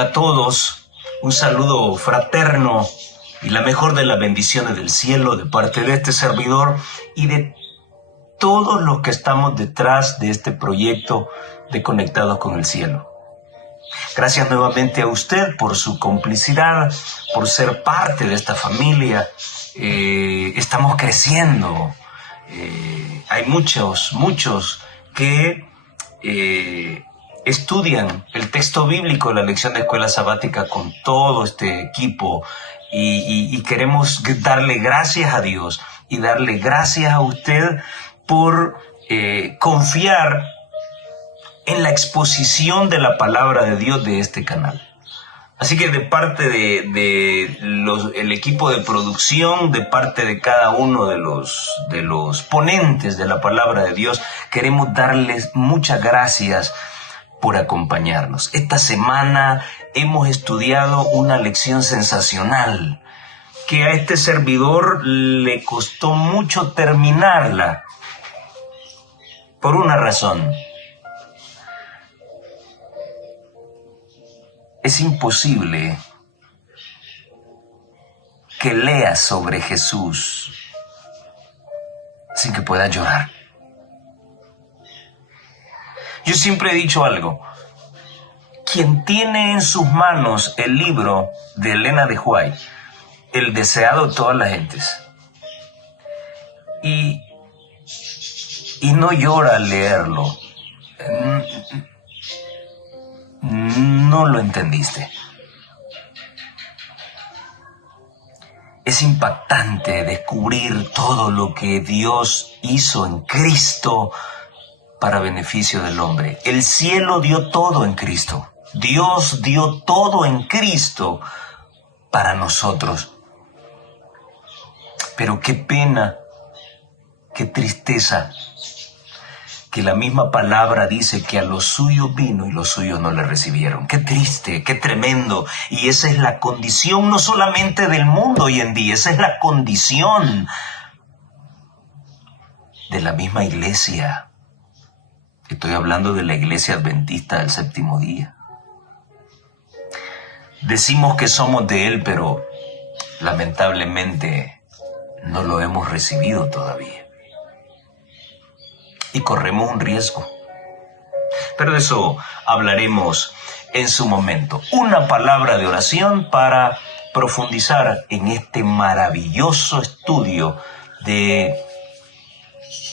Hola a todos, un saludo fraterno y la mejor de las bendiciones del cielo de parte de este servidor y de todos los que estamos detrás de este proyecto de Conectados con el Cielo. Gracias nuevamente a usted por su complicidad, por ser parte de esta familia. Estamos creciendo. Hay muchos que estudian el texto bíblico, la lección de escuela sabática con todo este equipo y queremos darle gracias a Dios y darle gracias a usted por confiar en la exposición de la palabra de Dios de este canal. Así que de parte el equipo de producción, de parte de cada uno de los ponentes de la palabra de Dios, queremos darles muchas gracias por acompañarnos. Esta semana hemos estudiado una lección sensacional que a este servidor le costó mucho terminarla por una razón. Es imposible que leas sobre Jesús sin que puedas llorar. Yo siempre he dicho algo. Quien tiene en sus manos el libro de Elena de White, El deseado de todas las gentes, y no llora al leerlo, no lo entendiste. Es impactante descubrir todo lo que Dios hizo en Cristo para beneficio del hombre. El cielo dio todo en Cristo. Dios dio todo en Cristo para nosotros. Pero qué pena, qué tristeza, que la misma palabra dice que a los suyos vino y los suyos no le recibieron. Qué triste, qué tremendo. Y esa es la condición no solamente del mundo hoy en día, esa es la condición de la misma iglesia. Estoy hablando de la iglesia adventista del séptimo día. Decimos que somos de Él, pero lamentablemente no lo hemos recibido todavía. Y corremos un riesgo. Pero de eso hablaremos en su momento. Una palabra de oración para profundizar en este maravilloso estudio de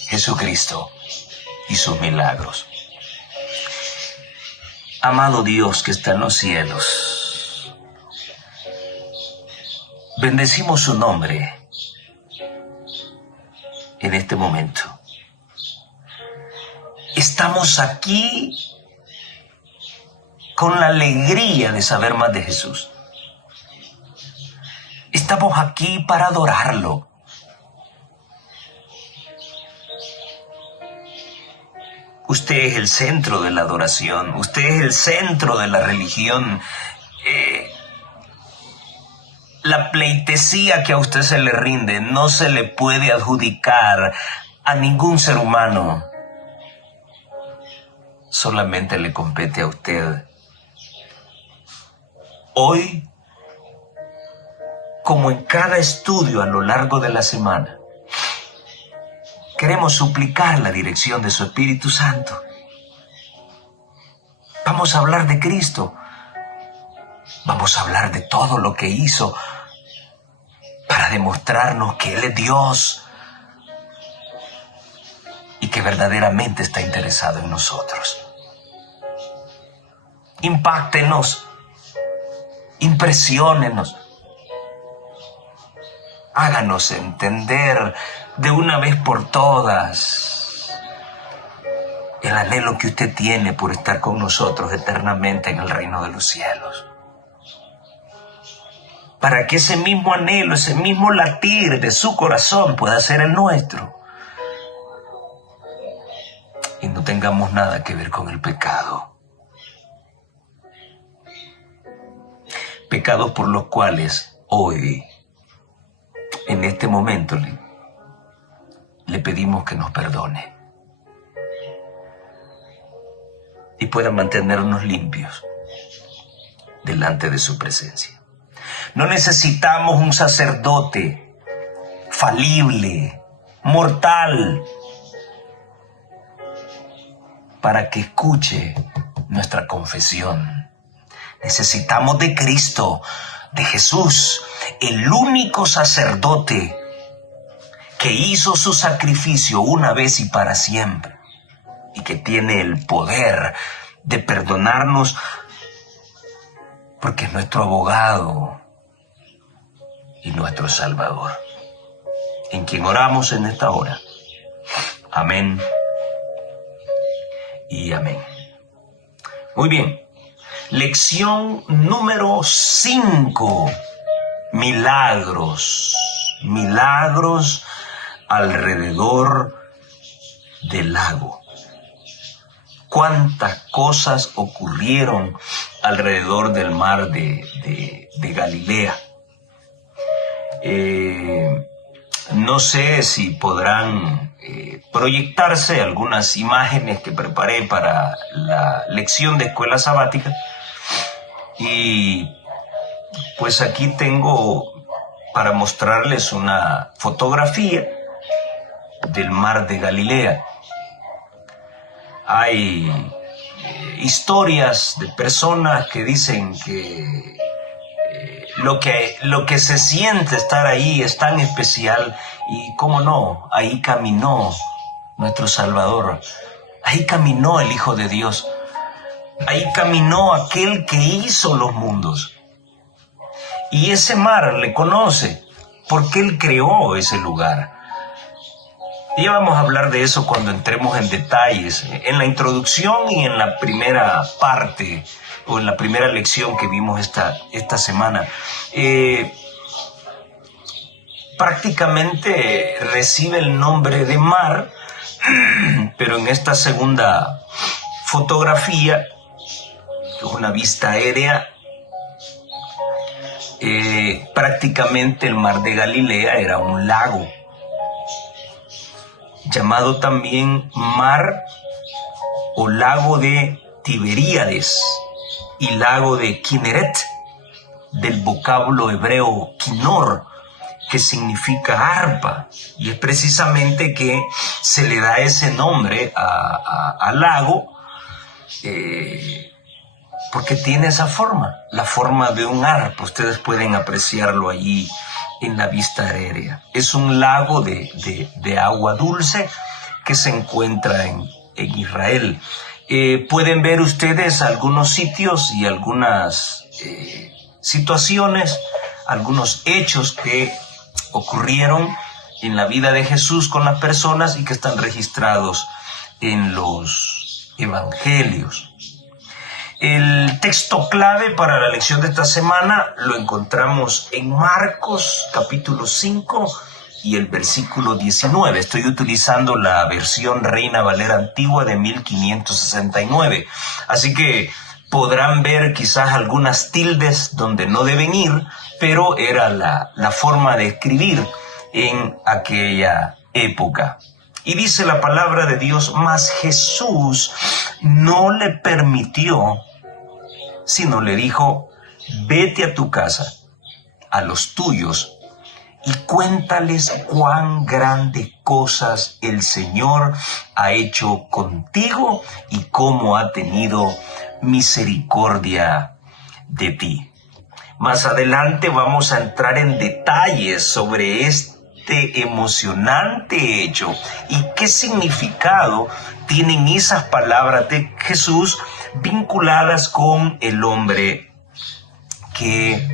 Jesucristo y sus milagros. Amado Dios que está en los cielos, bendecimos su nombre en este momento. Estamos aquí con la alegría de saber más de Jesús. Estamos aquí para adorarlo. Usted es el centro de la adoración. Usted es el centro de la religión. La pleitesía que a usted se le rinde no se le puede adjudicar a ningún ser humano. Solamente le compete a usted. Hoy, como en cada estudio a lo largo de la semana, queremos suplicar la dirección de su Espíritu Santo. Vamos a hablar de Cristo. Vamos a hablar de todo lo que hizo para demostrarnos que Él es Dios y que verdaderamente está interesado en nosotros. Impáctenos, impresiónenos, háganos entender de una vez por todas el anhelo que usted tiene por estar con nosotros eternamente en el reino de los cielos. Para que ese mismo anhelo, ese mismo latir de su corazón pueda ser el nuestro y no tengamos nada que ver con el pecado. Pecados por los cuales hoy, en este momento, le pedimos que nos perdone y pueda mantenernos limpios delante de su presencia. No necesitamos un sacerdote falible, mortal, para que escuche nuestra confesión. Necesitamos de Cristo, de Jesús, el único sacerdote que hizo su sacrificio una vez y para siempre, y que tiene el poder de perdonarnos, porque es nuestro abogado y nuestro Salvador, en quien oramos en esta hora. Amén y amén. Muy bien. Lección número 5. Milagros. Milagros alrededor del lago. Cuántas cosas ocurrieron alrededor del mar de Galilea. No sé si podrán proyectarse algunas imágenes que preparé para la lección de escuela sabática. Y pues aquí tengo para mostrarles una fotografía del mar de Galilea. Hay historias de personas que dicen que lo que se siente estar ahí es tan especial, y cómo no, ahí caminó nuestro Salvador, ahí caminó el Hijo de Dios, ahí caminó aquel que hizo los mundos. Y ese mar le conoce porque Él creó ese lugar. Y ya vamos a hablar de eso cuando entremos en detalles, en la introducción y en la primera parte, o en la primera lección que vimos esta semana. Prácticamente recibe el nombre de mar, pero en esta segunda fotografía, que es una vista aérea, prácticamente el mar de Galilea era un lago, llamado también mar o lago de Tiberíades y lago de Kinneret, del vocablo hebreo kinor, que significa arpa, y es precisamente que se le da ese nombre al lago porque tiene esa forma, la forma de un arpa. Ustedes pueden apreciarlo allí en la vista aérea. Es un lago de agua dulce que se encuentra en Israel. Pueden ver ustedes algunos sitios y algunas situaciones, algunos hechos que ocurrieron en la vida de Jesús con las personas y que están registrados en los evangelios. El texto clave para la lección de esta semana lo encontramos en Marcos capítulo 5 y el versículo 19. Estoy utilizando la versión Reina Valera Antigua de 1569. Así que podrán ver quizás algunas tildes donde no deben ir, pero era la forma de escribir en aquella época. Y dice la palabra de Dios: mas Jesús no le permitió, sino le dijo: vete a tu casa, a los tuyos, y cuéntales cuán grandes cosas el Señor ha hecho contigo y cómo ha tenido misericordia de ti. Más adelante vamos a entrar en detalles sobre este emocionante hecho y qué significado tienen esas palabras de Jesús vinculadas con el hombre que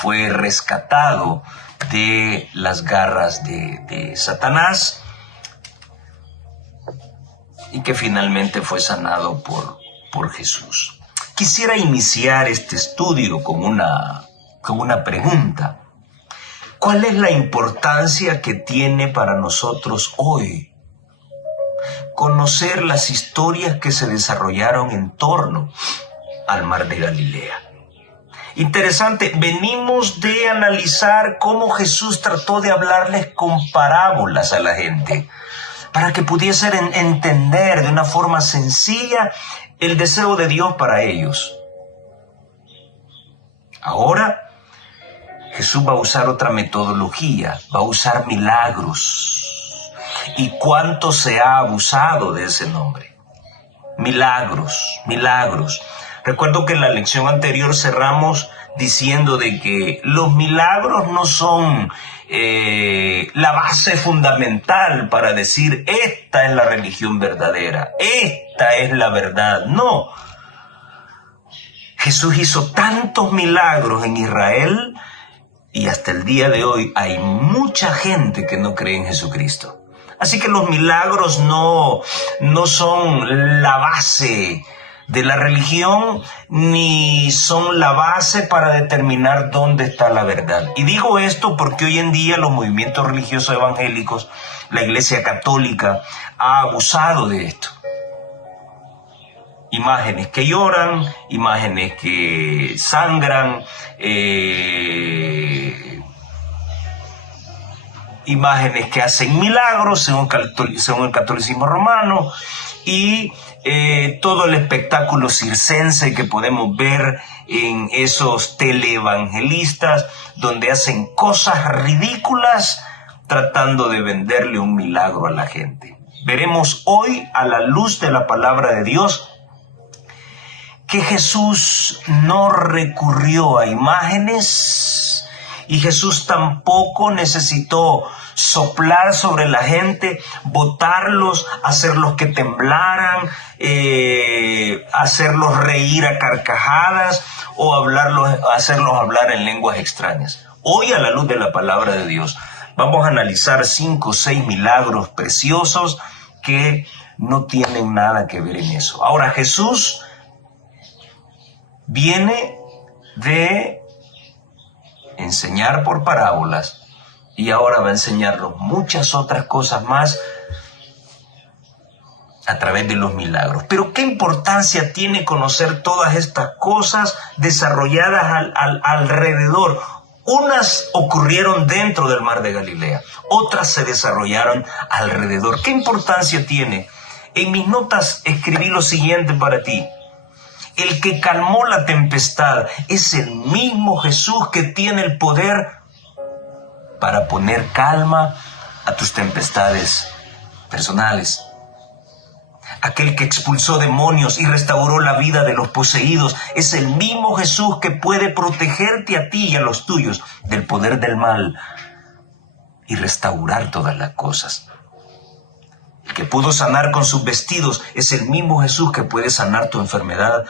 fue rescatado de las garras de Satanás y que finalmente fue sanado por Jesús. Quisiera iniciar este estudio con una pregunta. ¿Cuál es la importancia que tiene para nosotros hoy conocer las historias que se desarrollaron en torno al mar de Galilea? Interesante, venimos de analizar cómo Jesús trató de hablarles con parábolas a la gente para que pudiesen entender de una forma sencilla el deseo de Dios para ellos. Ahora Jesús va a usar otra metodología, va a usar milagros. ¿Y cuánto se ha abusado de ese nombre? Milagros, milagros. Recuerdo que en la lección anterior cerramos diciendo de que los milagros no son la base fundamental para decir esta es la religión verdadera, esta es la verdad. No. Jesús hizo tantos milagros en Israel y hasta el día de hoy hay mucha gente que no cree en Jesucristo. Así que los milagros no son la base de la religión, ni son la base para determinar dónde está la verdad. Y digo esto porque hoy en día los movimientos religiosos evangélicos, la Iglesia Católica, ha abusado de esto. Imágenes que lloran, imágenes que sangran, imágenes que hacen milagros según el catolicismo romano y todo el espectáculo circense que podemos ver en esos teleevangelistas donde hacen cosas ridículas tratando de venderle un milagro a la gente. Veremos hoy a la luz de la palabra de Dios que Jesús no recurrió a imágenes y Jesús tampoco necesitó soplar sobre la gente, botarlos, hacerlos que temblaran, hacerlos reír a carcajadas o hacerlos hablar en lenguas extrañas. Hoy, a la luz de la palabra de Dios, vamos a analizar 5 o 6 milagros preciosos que no tienen nada que ver en eso. Ahora, Jesús viene de enseñar por parábolas y ahora va a enseñarnos muchas otras cosas más a través de los milagros. Pero ¿qué importancia tiene conocer todas estas cosas desarrolladas alrededor? Unas ocurrieron dentro del mar de Galilea, otras se desarrollaron alrededor. ¿Qué importancia tiene? En mis notas escribí lo siguiente para ti. El que calmó la tempestad es el mismo Jesús que tiene el poder para poner calma a tus tempestades personales. Aquel que expulsó demonios y restauró la vida de los poseídos es el mismo Jesús que puede protegerte a ti y a los tuyos del poder del mal y restaurar todas las cosas. El que pudo sanar con sus vestidos es el mismo Jesús que puede sanar tu enfermedad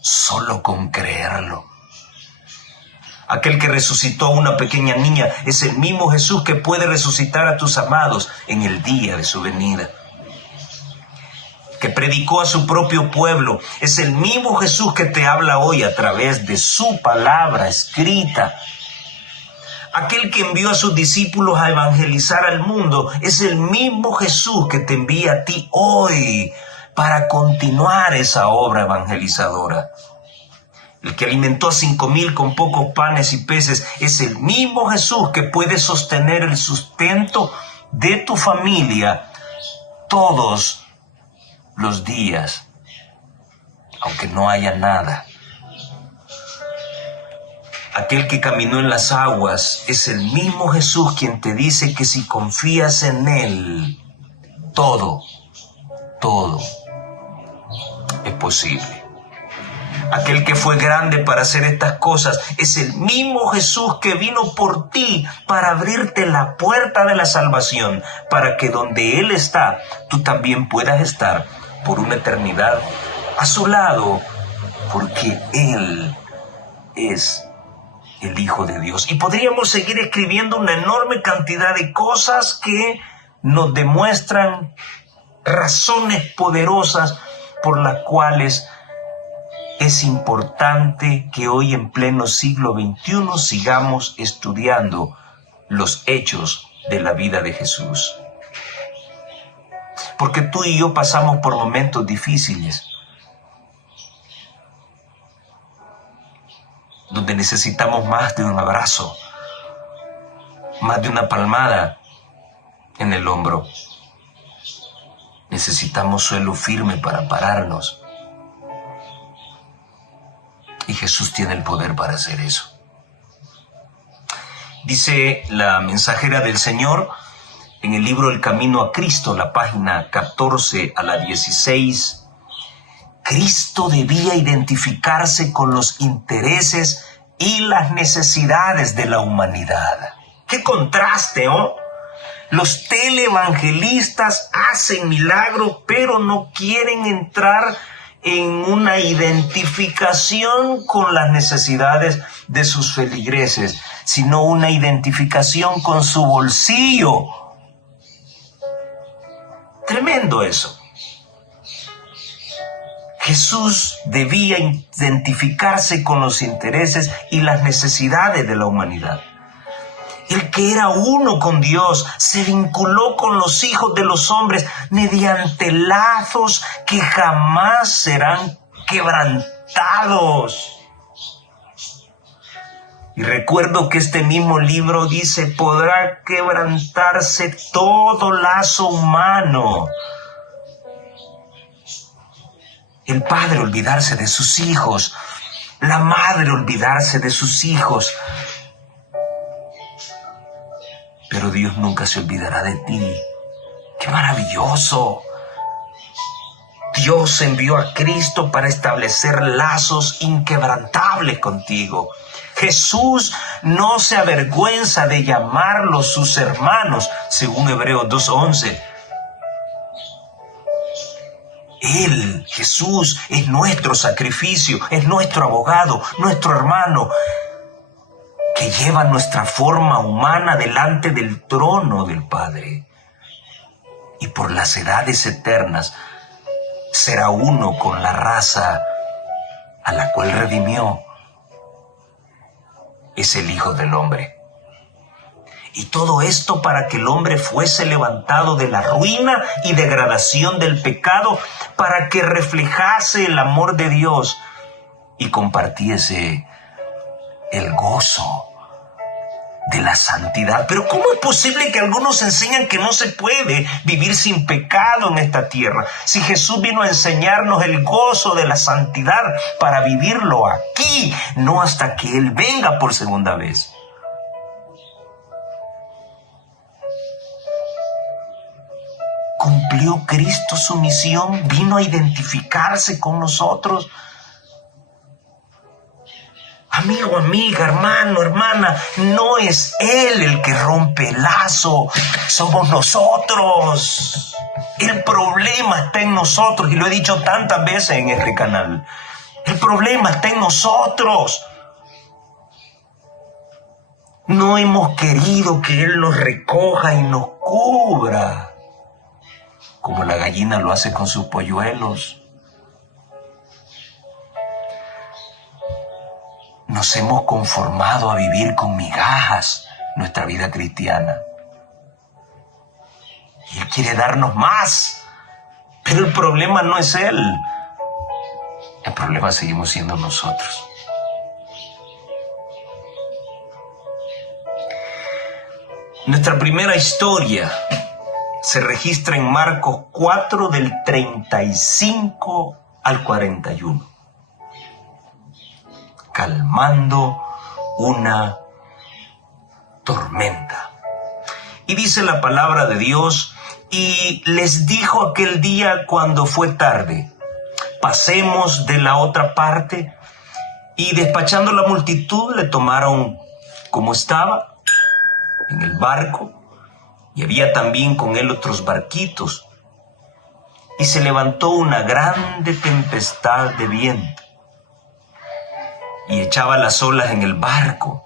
solo con creerlo. Aquel que resucitó a una pequeña niña es el mismo Jesús que puede resucitar a tus amados en el día de su venida. Que predicó a su propio pueblo es el mismo Jesús que te habla hoy a través de su palabra escrita. Aquel que envió a sus discípulos a evangelizar al mundo es el mismo Jesús que te envía a ti hoy para continuar esa obra evangelizadora. El que alimentó a 5,000 con pocos panes y peces es el mismo Jesús que puede sostener el sustento de tu familia todos los días, aunque no haya nada. Aquel que caminó en las aguas es el mismo Jesús quien te dice que si confías en Él, todo es posible. Aquel que fue grande para hacer estas cosas es el mismo Jesús que vino por ti para abrirte la puerta de la salvación, para que donde Él está, tú también puedas estar por una eternidad a su lado, porque Él es el Hijo de Dios. Y podríamos seguir escribiendo una enorme cantidad de cosas que nos demuestran razones poderosas por las cuales es importante que hoy en pleno siglo XXI sigamos estudiando los hechos de la vida de Jesús. Porque tú y yo pasamos por momentos difíciles, donde necesitamos más de un abrazo, más de una palmada en el hombro. Necesitamos suelo firme para pararnos. Y Jesús tiene el poder para hacer eso. Dice la mensajera del Señor en el libro El Camino a Cristo, la página 14 a la 16. Cristo debía identificarse con los intereses y las necesidades de la humanidad. ¡Qué contraste, oh! Los televangelistas hacen milagros, pero no quieren entrar en una identificación con las necesidades de sus feligreses, sino una identificación con su bolsillo. Tremendo eso. Jesús debía identificarse con los intereses y las necesidades de la humanidad. El que era uno con Dios se vinculó con los hijos de los hombres mediante lazos que jamás serán quebrantados. Y recuerdo que este mismo libro dice, podrá quebrantarse todo lazo humano. El padre olvidarse de sus hijos, la madre olvidarse de sus hijos. Pero Dios nunca se olvidará de ti. ¡Qué maravilloso! Dios envió a Cristo para establecer lazos inquebrantables contigo. Jesús no se avergüenza de llamarlos sus hermanos, según Hebreos 2:11. Él, Jesús, es nuestro sacrificio, es nuestro abogado, nuestro hermano, que lleva nuestra forma humana delante del trono del Padre. Y por las edades eternas será uno con la raza a la cual redimió. Es el Hijo del Hombre. Y todo esto para que el hombre fuese levantado de la ruina y degradación del pecado, para que reflejase el amor de Dios y compartiese el gozo de la santidad. Pero ¿cómo es posible que algunos enseñan que no se puede vivir sin pecado en esta tierra? Si Jesús vino a enseñarnos el gozo de la santidad para vivirlo aquí, no hasta que Él venga por segunda vez. ¿Cumplió Cristo su misión? ¿Vino a identificarse con nosotros? Amigo, amiga, hermano, hermana, no es Él el que rompe el lazo, somos nosotros. El problema está en nosotros, y lo he dicho tantas veces en este canal. El problema está en nosotros. No hemos querido que Él nos recoja y nos cubra, como la gallina lo hace con sus polluelos. Nos hemos conformado a vivir con migajas nuestra vida cristiana. Y Él quiere darnos más. Pero el problema no es Él. El problema seguimos siendo nosotros. Nuestra primera historia se registra en Marcos 4 del 35 al 41. Calmando una tormenta. Y dice la palabra de Dios, y les dijo aquel día cuando fue tarde, pasemos de la otra parte, y despachando la multitud le tomaron como estaba, en el barco, y había también con él otros barquitos, y se levantó una grande tempestad de viento, y echaba las olas en el barco,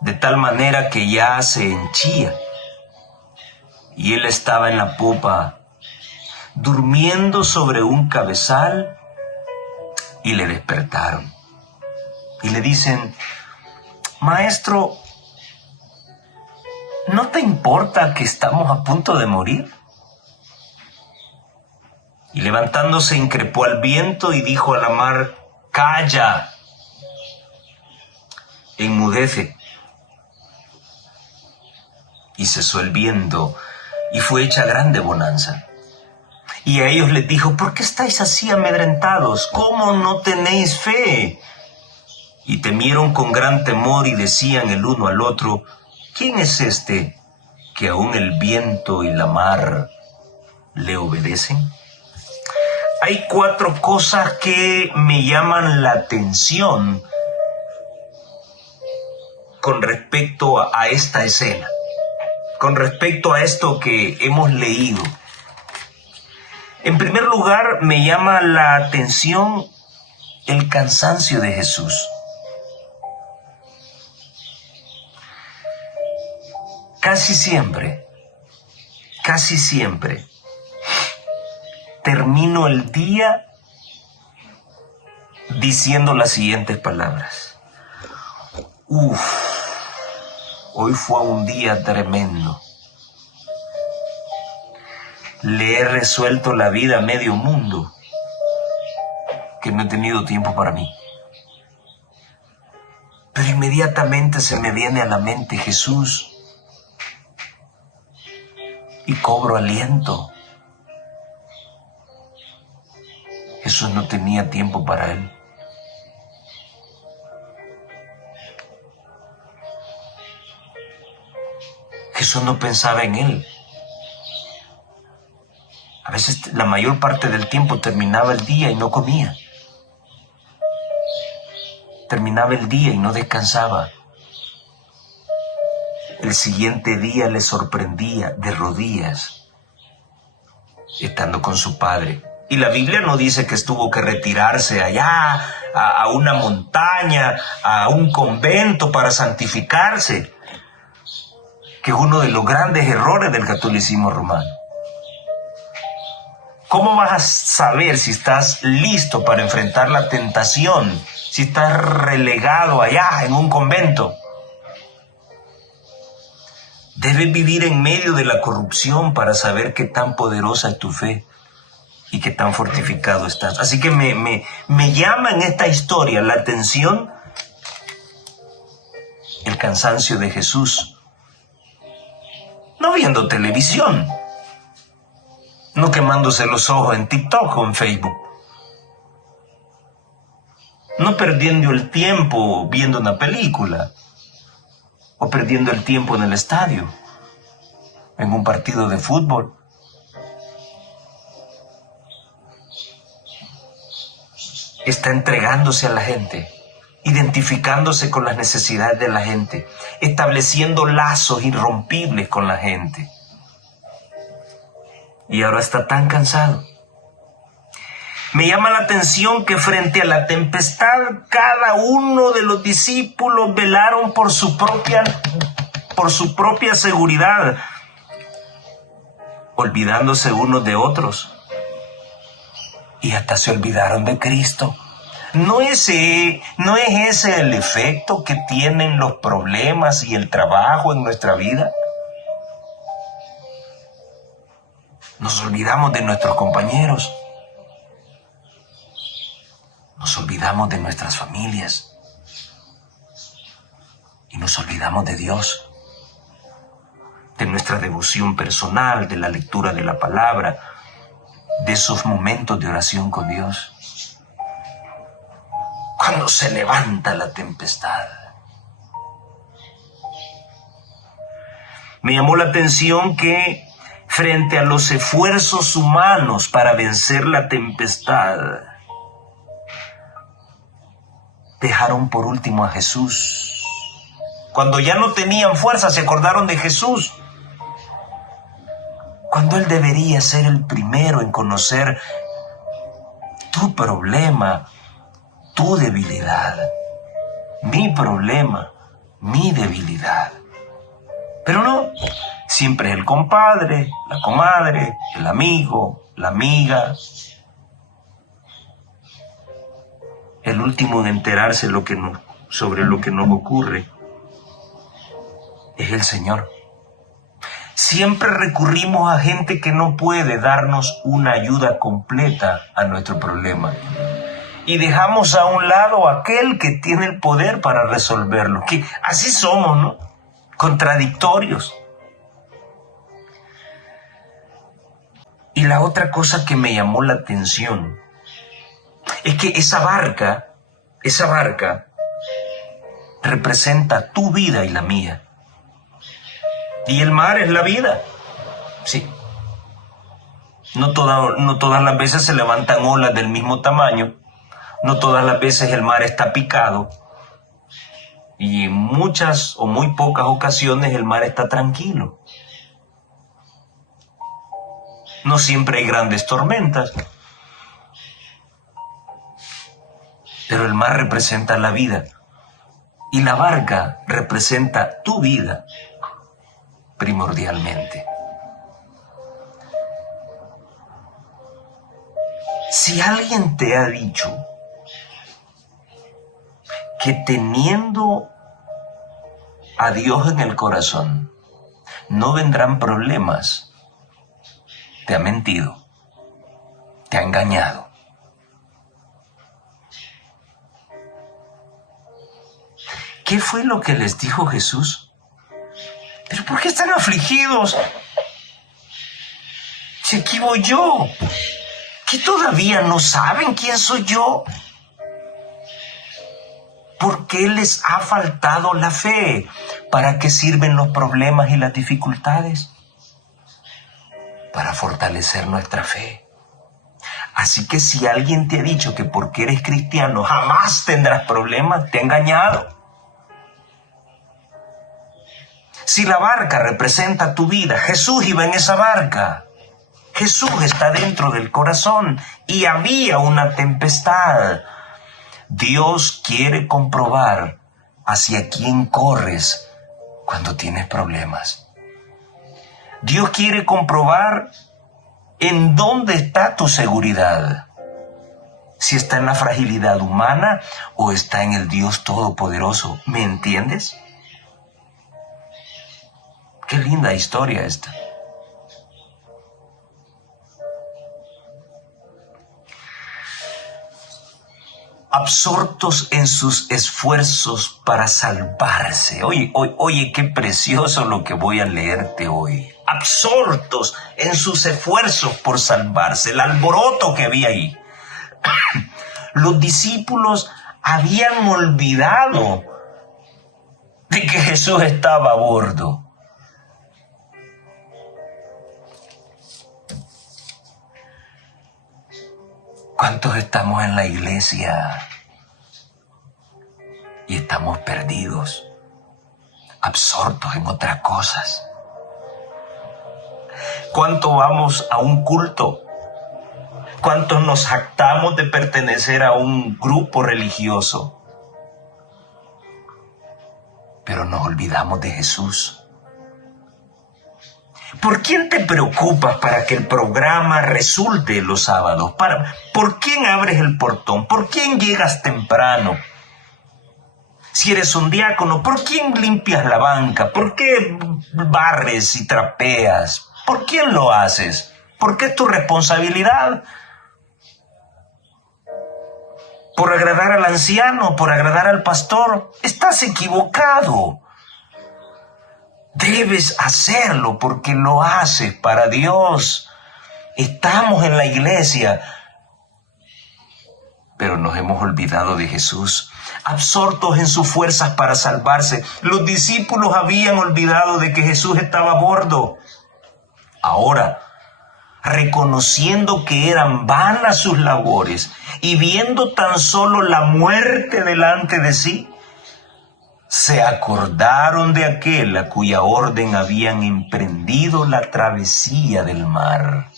de tal manera que ya se henchía, y él estaba en la popa, durmiendo sobre un cabezal, y le despertaron, y le dicen, Maestro, ¿no te importa que estamos a punto de morir? Y levantándose increpó al viento y dijo a la mar, calla, enmudece. Y cesó el viento y fue hecha grande bonanza. Y a ellos les dijo, ¿por qué estáis así amedrentados? ¿Cómo no tenéis fe? y temieron con gran temor y decían el uno al otro: ¿quién es este que aún el viento y la mar le obedecen? Hay 4 cosas que me llaman la atención con respecto a esta escena, con respecto a esto que hemos leído. En primer lugar, me llama la atención el cansancio de Jesús. Casi siempre termino el día diciendo las siguientes palabras: hoy fue un día tremendo. Le he resuelto la vida a medio mundo, que no he tenido tiempo para mí. Pero inmediatamente se me viene a la mente Jesús y cobro aliento. Jesús no tenía tiempo para él. Jesús no pensaba en él. A veces la mayor parte del tiempo terminaba el día y no comía. Terminaba el día y no descansaba. El siguiente día le sorprendía de rodillas, estando con su padre. Y la Biblia no dice que tuvo que retirarse allá, a una montaña, a un convento para santificarse, que es uno de los grandes errores del catolicismo romano. ¿Cómo vas a saber si estás listo para enfrentar la tentación, si estás relegado allá en un convento? Debes vivir en medio de la corrupción para saber qué tan poderosa es tu fe y qué tan fortificado estás. Así que me llama en esta historia la atención el cansancio de Jesús. No viendo televisión, no quemándose los ojos en TikTok o en Facebook, no perdiendo el tiempo viendo una película o perdiendo el tiempo en el estadio, en un partido de fútbol. Está entregándose a la gente, identificándose con las necesidades de la gente, estableciendo lazos irrompibles con la gente. Y ahora está tan cansado. Me llama la atención que frente a la tempestad, cada uno de los discípulos velaron por su propia seguridad, olvidándose unos de otros. Y hasta se olvidaron de Cristo. ¿No es ese el efecto que tienen los problemas y el trabajo en nuestra vida? Nos olvidamos de nuestros compañeros. Nos olvidamos de nuestras familias. Y nos olvidamos de Dios, de nuestra devoción personal, de la lectura de la palabra, de esos momentos de oración con Dios. Cuando se levanta la tempestad. Me llamó la atención que frente a los esfuerzos humanos para vencer la tempestad, dejaron por último a Jesús. Cuando ya no tenían fuerza, se acordaron de Jesús. Cuando Él debería ser el primero en conocer tu problema, tu debilidad, mi problema, mi debilidad. Pero no, siempre es el compadre, la comadre, el amigo, la amiga. El último en enterarse sobre lo que nos ocurre es el Señor. Siempre recurrimos a gente que no puede darnos una ayuda completa a nuestro problema. Y dejamos a un lado a aquel que tiene el poder para resolverlo. Que así somos, ¿no? Contradictorios. Y la otra cosa que me llamó la atención es que esa barca representa tu vida y la mía. Y el mar es la vida. Sí. No todas las veces se levantan olas del mismo tamaño. No todas las veces el mar está picado. Y en muchas o muy pocas ocasiones el mar está tranquilo. No siempre hay grandes tormentas. Pero el mar representa la vida. Y la barca representa tu vida primordialmente. Si alguien te ha dicho que teniendo a Dios en el corazón no vendrán problemas, te ha mentido, te ha engañado. ¿Qué fue lo que les dijo Jesús? ¿Pero por qué están afligidos? Si aquí voy yo, ¿que todavía no saben quién soy yo? ¿Por qué les ha faltado la fe? ¿Para qué sirven los problemas y las dificultades? Para fortalecer nuestra fe. Así que si alguien te ha dicho que porque eres cristiano jamás tendrás problemas, te ha engañado. Si la barca representa tu vida, Jesús iba en esa barca. Jesús está dentro del corazón y había una tempestad. Dios quiere comprobar hacia quién corres cuando tienes problemas. Dios quiere comprobar en dónde está tu seguridad. Si está en la fragilidad humana o está en el Dios Todopoderoso. ¿Me entiendes? Qué linda historia esta. Absortos en sus esfuerzos para salvarse. Oye, qué precioso lo que voy a leerte hoy. Absortos en sus esfuerzos por salvarse. El alboroto que había ahí. Los discípulos habían olvidado de que Jesús estaba a bordo. ¿Cuántos estamos en la iglesia y estamos perdidos, absortos en otras cosas? ¿Cuántos vamos a un culto? ¿Cuántos nos jactamos de pertenecer a un grupo religioso? Pero nos olvidamos de Jesús. ¿Por quién te preocupas para que el programa resulte los sábados? ¿Por quién abres el portón? ¿Por quién llegas temprano? Si eres un diácono, ¿por quién limpias la banca? ¿Por qué barres y trapeas? ¿Por quién lo haces? ¿Por qué es tu responsabilidad? ¿Por agradar al anciano? ¿Por agradar al pastor? Estás equivocado. Debes hacerlo porque lo haces para Dios. Estamos en la iglesia, pero nos hemos olvidado de Jesús. Absortos en sus fuerzas para salvarse. Los discípulos habían olvidado de que Jesús estaba a bordo. Ahora, reconociendo que eran vanas sus labores y viendo tan solo la muerte delante de sí, se acordaron de aquel a cuya orden habían emprendido la travesía del mar.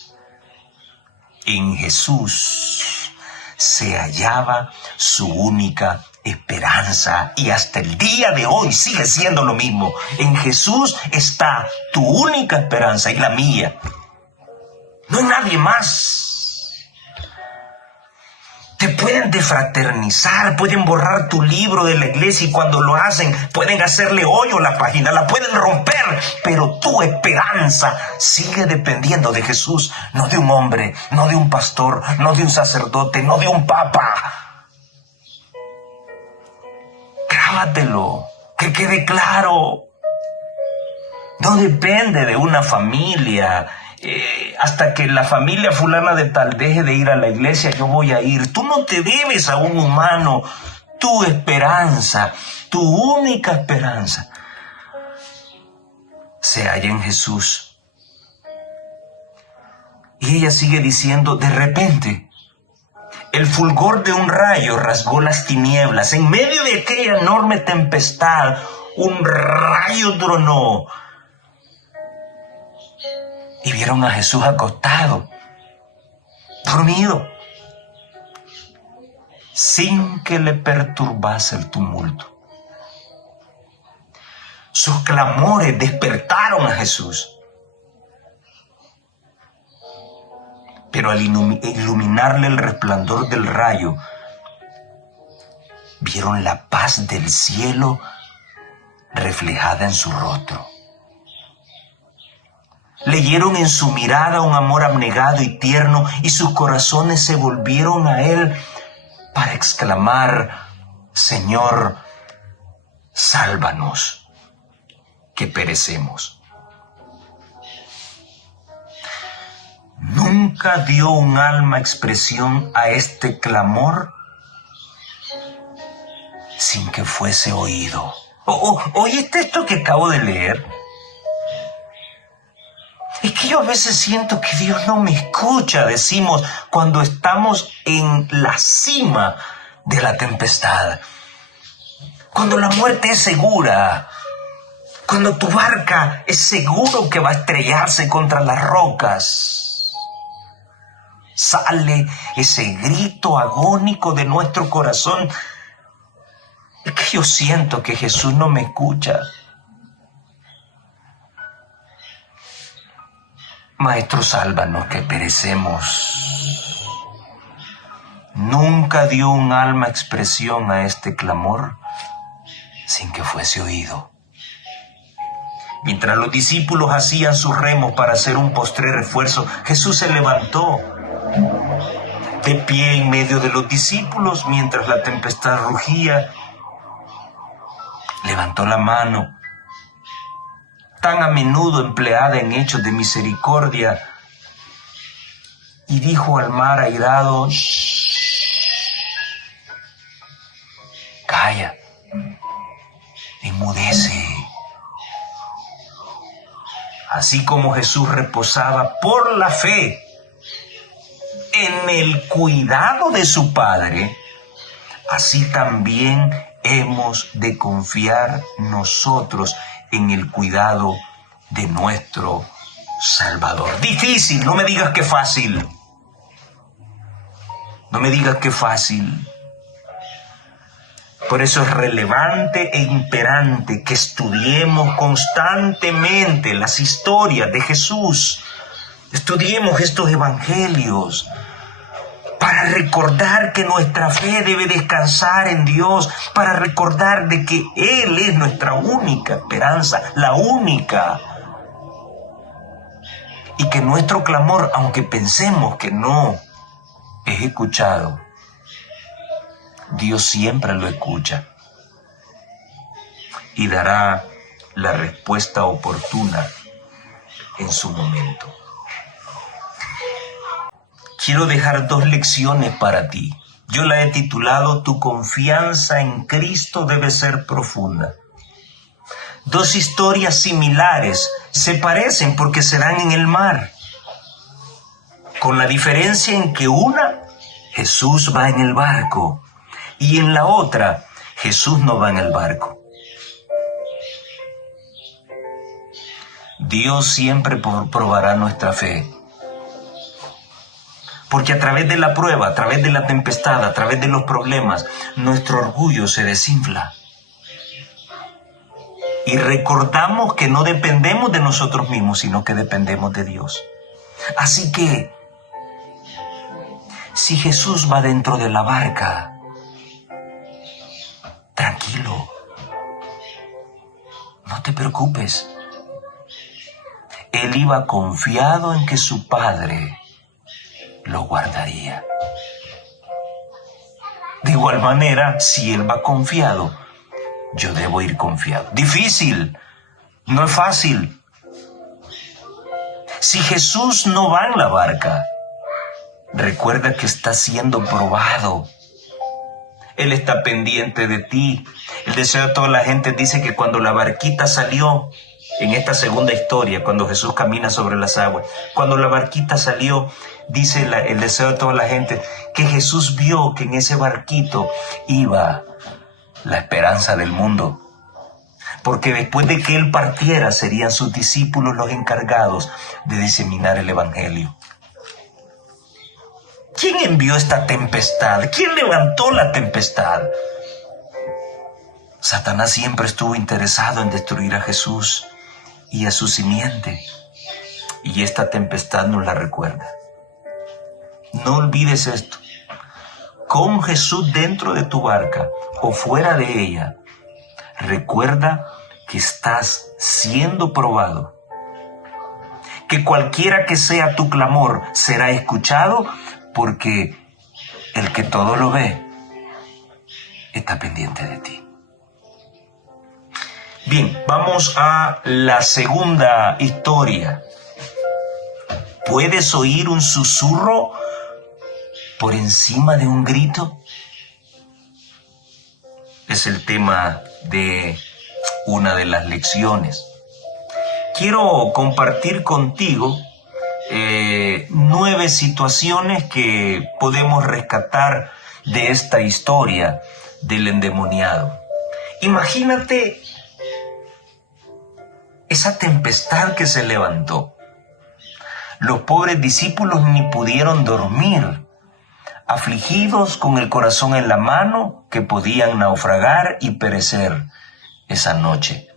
En Jesús se hallaba su única esperanza y hasta el día de hoy sigue siendo lo mismo. En Jesús está tu única esperanza y la mía. No hay nadie más. Te pueden defraternizar, pueden borrar tu libro de la iglesia y cuando lo hacen pueden hacerle hoyo a la página, la pueden romper, pero tu esperanza sigue dependiendo de Jesús, no de un hombre, no de un pastor, no de un sacerdote, no de un papa. Grábatelo, que quede claro. No depende de una familia. Hasta que la familia fulana de tal deje de ir a la iglesia, yo voy a ir. Tú no te debes a un humano. tu esperanza, tu única esperanza, se halla en Jesús. Y ella sigue diciendo, de repente, el fulgor de un rayo rasgó las tinieblas. En medio de aquella enorme tempestad, un rayo tronó. Y vieron a Jesús acostado, dormido, sin que le perturbase el tumulto. Sus clamores despertaron a Jesús. Pero al iluminarle el resplandor del rayo, vieron la paz del cielo reflejada en su rostro. Leyeron en su mirada un amor abnegado y tierno, y sus corazones se volvieron a él para exclamar, Señor, sálvanos, que perecemos. Nunca dio un alma expresión a este clamor sin que fuese oído. ¿Oíste esto que acabo de leer? Es que yo a veces siento que Dios no me escucha, decimos, cuando estamos en la cima de la tempestad. Cuando la muerte es segura. Cuando tu barca es seguro que va a estrellarse contra las rocas. Sale ese grito agónico de nuestro corazón. Es que yo siento que Jesús no me escucha. Maestro, sálvanos, que perecemos. Nunca dio un alma expresión a este clamor sin que fuese oído. Mientras los discípulos hacían sus remos para hacer un postrer esfuerzo, Jesús se levantó de pie en medio de los discípulos mientras la tempestad rugía. Levantó la mano, tan a menudo empleada en hechos de misericordia, y dijo al mar airado, calla, enmudece. Así como Jesús reposaba por la fe en el cuidado de su Padre, así también hemos de confiar nosotros en el cuidado de nuestro Salvador. Difícil, no me digas que fácil. No me digas que fácil. Por eso es relevante e imperante que estudiemos constantemente las historias de Jesús. Estudiemos estos evangelios para recordar que nuestra fe debe descansar en Dios, para recordar de que Él es nuestra única esperanza, la única. Y que nuestro clamor, aunque pensemos que no es escuchado, Dios siempre lo escucha y dará la respuesta oportuna en su momento. Quiero dejar 2 lecciones para ti. Yo la he titulado Tu confianza en Cristo debe ser profunda. 2 historias similares se parecen porque se dan en el mar, con la diferencia en que una, Jesús va en el barco, y en la otra, Jesús no va en el barco. Dios siempre probará nuestra fe. Porque a través de la prueba, a través de la tempestad, a través de los problemas, nuestro orgullo se desinfla. Y recordamos que no dependemos de nosotros mismos, sino que dependemos de Dios. Así que, si Jesús va dentro de la barca, tranquilo, no te preocupes. Él iba confiado en que su Padre lo guardaría. De igual manera, si Él va confiado, yo debo ir confiado. Difícil, no es fácil. Si Jesús no va en la barca, recuerda que está siendo probado. Él está pendiente de ti. El deseo de toda la gente dice que cuando la barquita salió, en esta segunda historia, cuando Jesús camina sobre las aguas, cuando la barquita salió, dice el deseo de toda la gente, que Jesús vio que en ese barquito iba la esperanza del mundo. Porque después de que Él partiera, serían sus discípulos los encargados de diseminar el Evangelio. ¿Quién envió esta tempestad? ¿Quién levantó la tempestad? Satanás siempre estuvo interesado en destruir a Jesús y a su simiente. Y esta tempestad nos la recuerda. No olvides esto. Con Jesús dentro de tu barca o fuera de ella, recuerda que estás siendo probado. Que cualquiera que sea tu clamor será escuchado, porque el que todo lo ve está pendiente de ti. Bien, vamos a la segunda historia. ¿Puedes oír un susurro por encima de un grito? Es el tema de una de las lecciones. Quiero compartir contigo 9 situaciones que podemos rescatar de esta historia del endemoniado. Imagínate esa tempestad que se levantó. Los pobres discípulos ni pudieron dormir, afligidos con el corazón en la mano, que podían naufragar y perecer esa noche.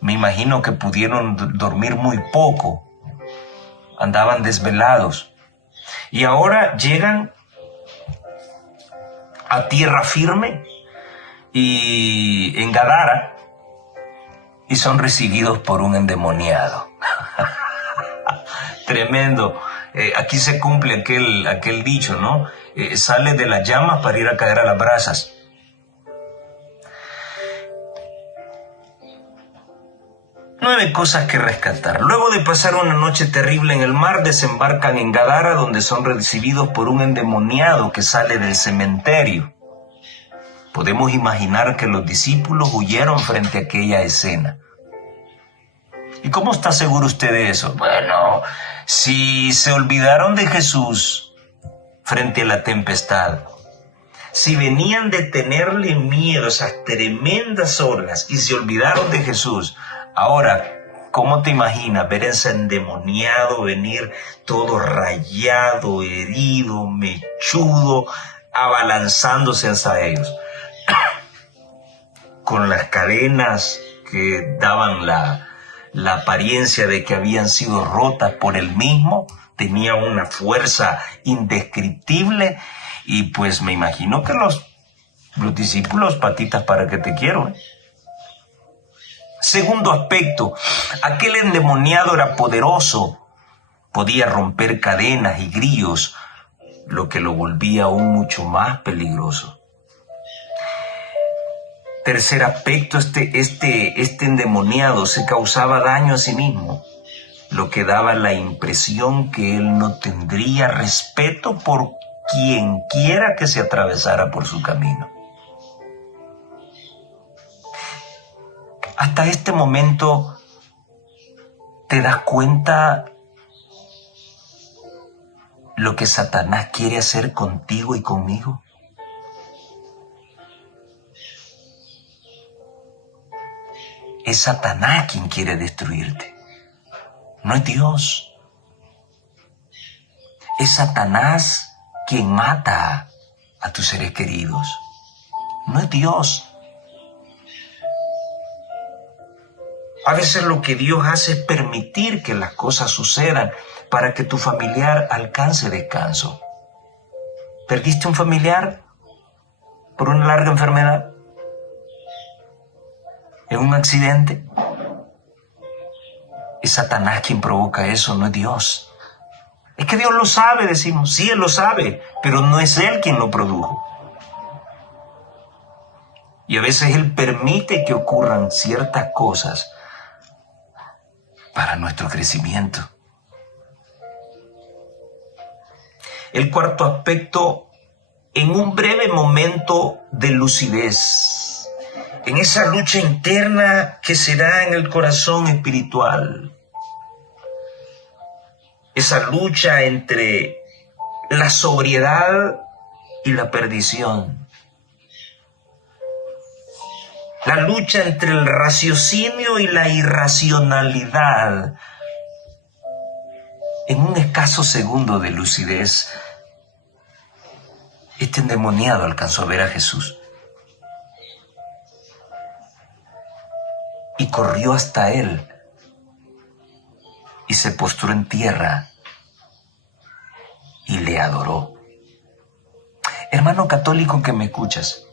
Me imagino que pudieron dormir muy poco, andaban desvelados. Y ahora llegan a tierra firme y en Gadara y son recibidos por un endemoniado. Tremendo. Aquí se cumple aquel dicho, ¿no? Sale de las llamas para ir a caer a las brasas. Nueve cosas que rescatar. Luego de pasar una noche terrible en el mar, desembarcan en Gadara, donde son recibidos por un endemoniado que sale del cementerio. Podemos imaginar que los discípulos huyeron frente a aquella escena. ¿Y cómo está seguro usted de eso? Bueno, si se olvidaron de Jesús frente a la tempestad, si venían de tenerle miedo esas tremendas olas y se olvidaron de Jesús, ahora, ¿cómo te imaginas ver ese endemoniado venir todo rayado, herido, mechudo, abalanzándose hacia ellos? Con las cadenas que daban la apariencia de que habían sido rotas por él mismo, tenía una fuerza indescriptible y pues me imagino que los discípulos, patitas para que te quiero. Segundo aspecto, aquel endemoniado era poderoso, podía romper cadenas y grillos, lo que lo volvía aún mucho más peligroso. Tercer aspecto, este endemoniado se causaba daño a sí mismo, lo que daba la impresión que él no tendría respeto por quien quiera que se atravesara por su camino. Hasta este momento, ¿te das cuenta lo que Satanás quiere hacer contigo y conmigo? Es Satanás quien quiere destruirte, no es Dios. Es Satanás quien mata a tus seres queridos, no es Dios. A veces lo que Dios hace es permitir que las cosas sucedan para que tu familiar alcance descanso. ¿Perdiste un familiar por una larga enfermedad? ¿En un accidente? Es Satanás quien provoca eso, no es Dios. Es que Dios lo sabe, decimos. Sí, Él lo sabe, pero no es Él quien lo produjo. Y a veces Él permite que ocurran ciertas cosas para nuestro crecimiento. El cuarto aspecto, en un breve momento de lucidez, en esa lucha interna que se da en el corazón espiritual, esa lucha entre la sobriedad y la perdición, la lucha entre el raciocinio y la irracionalidad. En un escaso segundo de lucidez, este endemoniado alcanzó a ver a Jesús y corrió hasta él y se postró en tierra y le adoró. Hermano católico que me escuchas,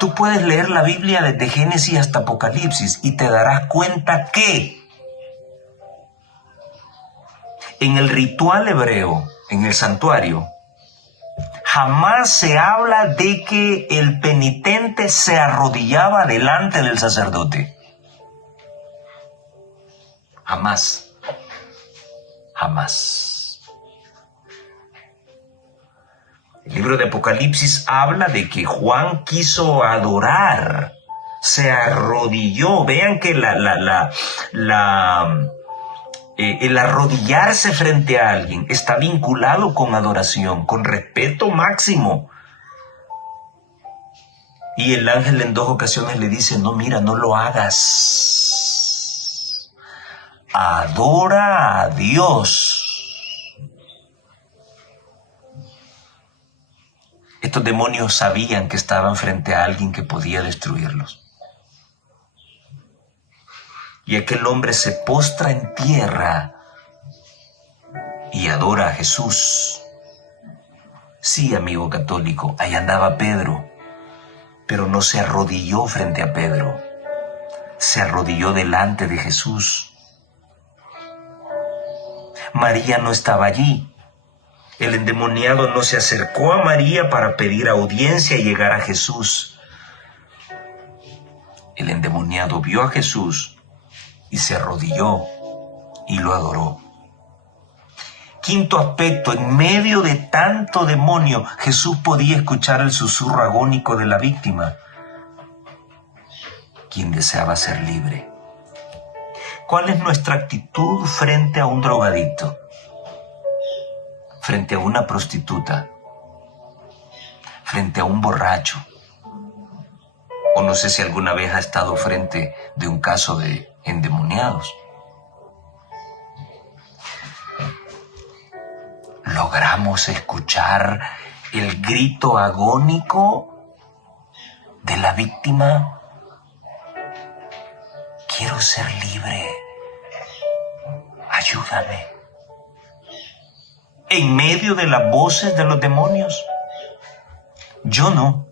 tú puedes leer la Biblia desde Génesis hasta Apocalipsis y te darás cuenta que en el ritual hebreo, en el santuario, jamás se habla de que el penitente se arrodillaba delante del sacerdote. Jamás. Jamás. El libro de Apocalipsis habla de que Juan quiso adorar, se arrodilló. Vean que el arrodillarse frente a alguien está vinculado con adoración, con respeto máximo. Y el ángel en 2 ocasiones le dice, no, mira, no lo hagas. Adora a Dios. Estos demonios sabían que estaban frente a alguien que podía destruirlos. Y aquel hombre se postra en tierra y adora a Jesús. Sí, amigo católico, ahí andaba Pedro, pero no se arrodilló frente a Pedro, se arrodilló delante de Jesús. María no estaba allí. El endemoniado no se acercó a María para pedir audiencia y llegar a Jesús. El endemoniado vio a Jesús y se arrodilló y lo adoró. Quinto aspecto, en medio de tanto demonio, Jesús podía escuchar el susurro agónico de la víctima, quien deseaba ser libre. ¿Cuál es nuestra actitud frente a un drogadicto? Frente a una prostituta, frente a un borracho? O no sé si alguna vez ha estado frente de un caso de endemoniados. ¿Logramos escuchar el grito agónico de la víctima? Quiero ser libre. Ayúdame. En medio de las voces de los demonios. Yo no.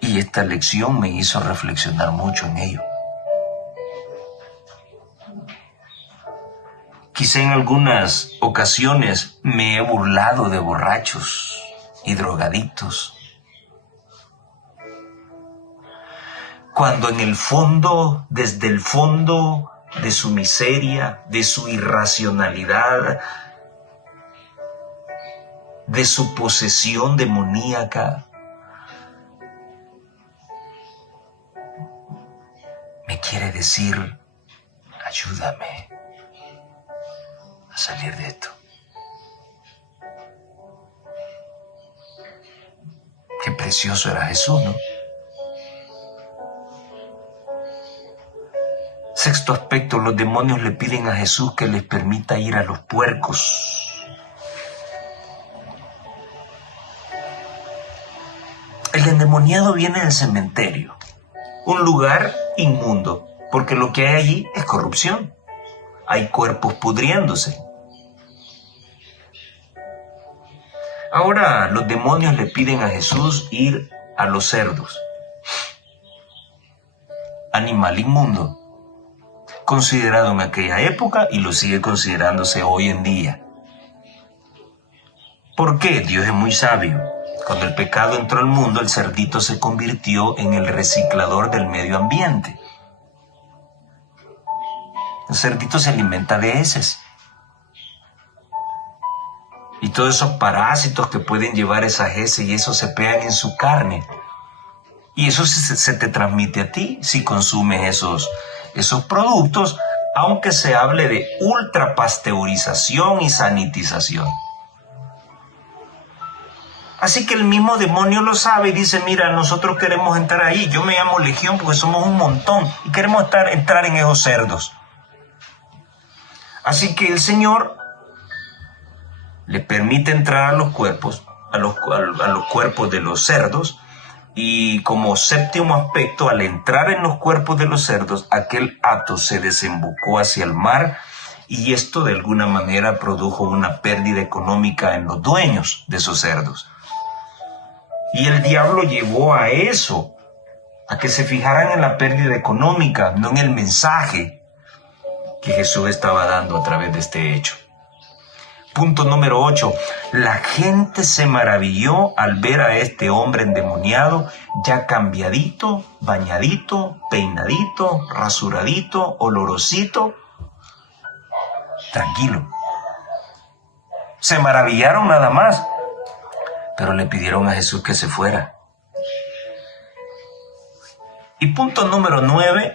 Y esta lección me hizo reflexionar mucho en ello. Quizá en algunas ocasiones me he burlado de borrachos y drogadictos, cuando en el fondo, desde el fondo de su miseria, de su irracionalidad, de su posesión demoníaca, me quiere decir, ayúdame a salir de esto. Qué precioso era Jesús, ¿no? Sexto aspecto, los demonios le piden a Jesús que les permita ir a los puercos. El endemoniado viene del cementerio, un lugar inmundo, porque lo que hay allí es corrupción. Hay cuerpos pudriéndose. Ahora los demonios le piden a Jesús ir a los cerdos. Animal inmundo, considerado en aquella época y lo sigue considerándose hoy en día. ¿Por qué? Dios es muy sabio. Cuando el pecado entró al mundo, el cerdito se convirtió en el reciclador del medio ambiente. El cerdito se alimenta de heces. y todos esos parásitos que pueden llevar esas heces y eso se pegan en su carne. Y eso se te transmite a ti si consumes esos productos, aunque se hable de ultrapasteurización y sanitización. Así que el mismo demonio lo sabe y dice, mira, nosotros queremos entrar ahí. Yo me llamo Legión porque somos un montón y queremos entrar en esos cerdos. Así que el Señor le permite entrar a los cuerpos, a los cuerpos de los cerdos, y como séptimo aspecto, al entrar en los cuerpos de los cerdos, aquel hato se desembocó hacia el mar, y esto de alguna manera produjo una pérdida económica en los dueños de esos cerdos. Y el diablo llevó a eso, a que se fijaran en la pérdida económica, no en el mensaje que Jesús estaba dando a través de este hecho. Punto número 8. La gente se maravilló al ver a este hombre endemoniado ya cambiadito, bañadito, peinadito, rasuradito, olorosito. Tranquilo. Se maravillaron nada más, pero le pidieron a Jesús que se fuera. Y punto número 9,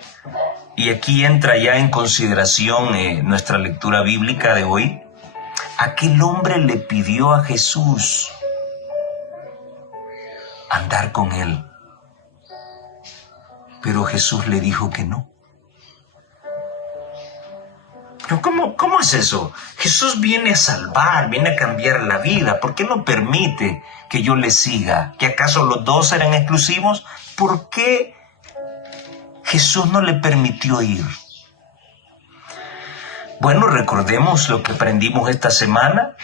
y aquí entra ya en consideración nuestra lectura bíblica de hoy. Aquel hombre le pidió a Jesús andar con él, pero Jesús le dijo que no. Pero ¿cómo es eso? Jesús viene a salvar, viene a cambiar la vida. ¿Por qué no permite que yo le siga? ¿Que acaso los dos eran exclusivos? ¿Por qué Jesús no le permitió ir? Bueno, recordemos lo que aprendimos esta semana.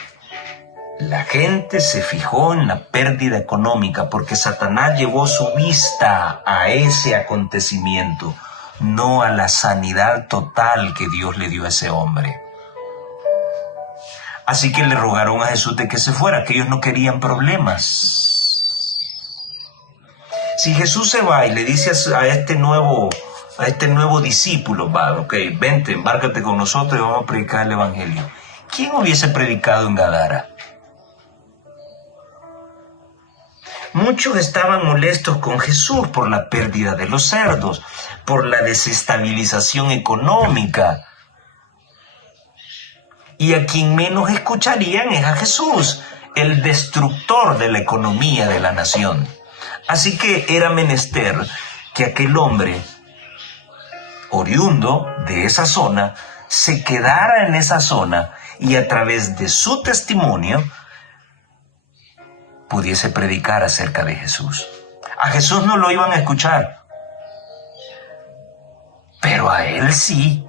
La gente se fijó en la pérdida económica porque Satanás llevó su vista a ese acontecimiento, no a la sanidad total que Dios le dio a ese hombre. Así que le rogaron a Jesús de que se fuera, que ellos no querían problemas. Si Jesús se va y le dice a este nuevo discípulo, vente, embárcate con nosotros y vamos a predicar el evangelio. ¿Quién hubiese predicado en Gadara? Muchos estaban molestos con Jesús por la pérdida de los cerdos, por la desestabilización económica. Y a quien menos escucharían es a Jesús, el destructor de la economía de la nación. Así que era menester que aquel hombre oriundo de esa zona se quedara en esa zona y a través de su testimonio pudiese predicar acerca de Jesús. A Jesús no lo iban a escuchar, pero a él sí.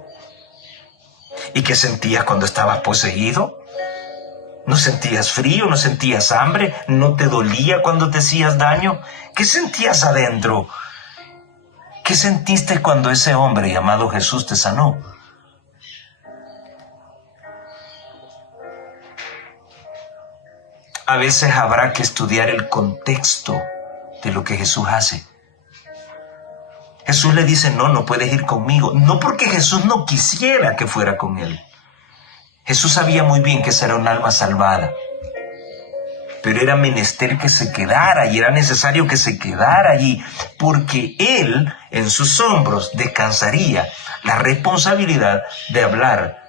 ¿Y qué sentías cuando estabas poseído? ¿No sentías frío? ¿No sentías hambre? ¿No te dolía cuando te hacías daño? ¿Qué sentías adentro? ¿Qué sentiste cuando ese hombre llamado Jesús te sanó? A veces habrá que estudiar el contexto de lo que Jesús hace. Jesús le dice, no puedes ir conmigo. No porque Jesús no quisiera que fuera con él. Jesús sabía muy bien que esa era un alma salvada. Pero era menester que se quedara y era necesario que se quedara allí, porque él en sus hombros descansaría la responsabilidad de hablar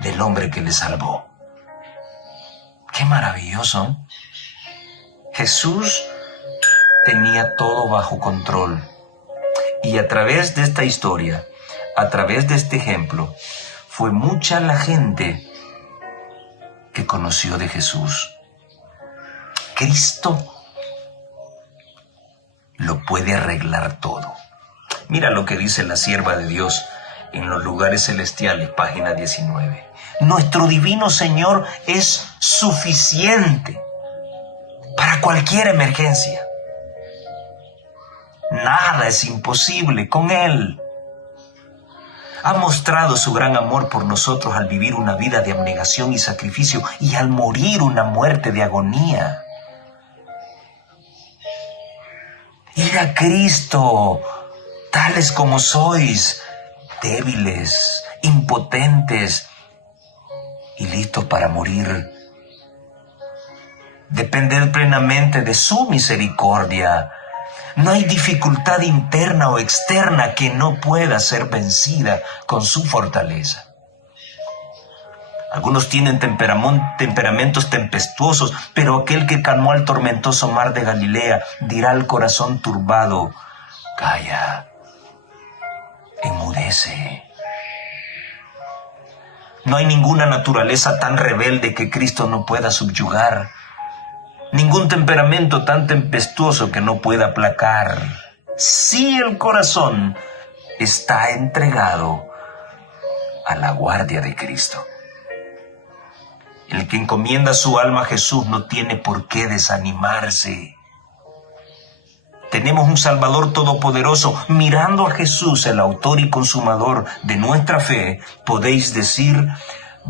del hombre que le salvó. ¡Qué maravilloso! Jesús tenía todo bajo control. Y a través de esta historia, a través de este ejemplo, fue mucha la gente que conoció de Jesús. Cristo lo puede arreglar todo. Mira lo que dice la sierva de Dios en los lugares celestiales, página 19. Nuestro divino Señor es suficiente para cualquier emergencia. Nada es imposible con Él. Ha mostrado su gran amor por nosotros al vivir una vida de abnegación y sacrificio y al morir una muerte de agonía. Ir a Cristo, tales como sois, débiles, impotentes y listos para morir, depender plenamente de su misericordia. No hay dificultad interna o externa que no pueda ser vencida con su fortaleza. Algunos tienen temperamentos tempestuosos, pero aquel que calmó al tormentoso mar de Galilea dirá al corazón turbado: calla, enmudece. No hay ninguna naturaleza tan rebelde que Cristo no pueda subyugar. Ningún temperamento tan tempestuoso que no pueda aplacar. Si el corazón está entregado a la guardia de Cristo. El que encomienda su alma a Jesús no tiene por qué desanimarse. Tenemos un Salvador todopoderoso. Mirando a Jesús, el autor y consumador de nuestra fe, podéis decir: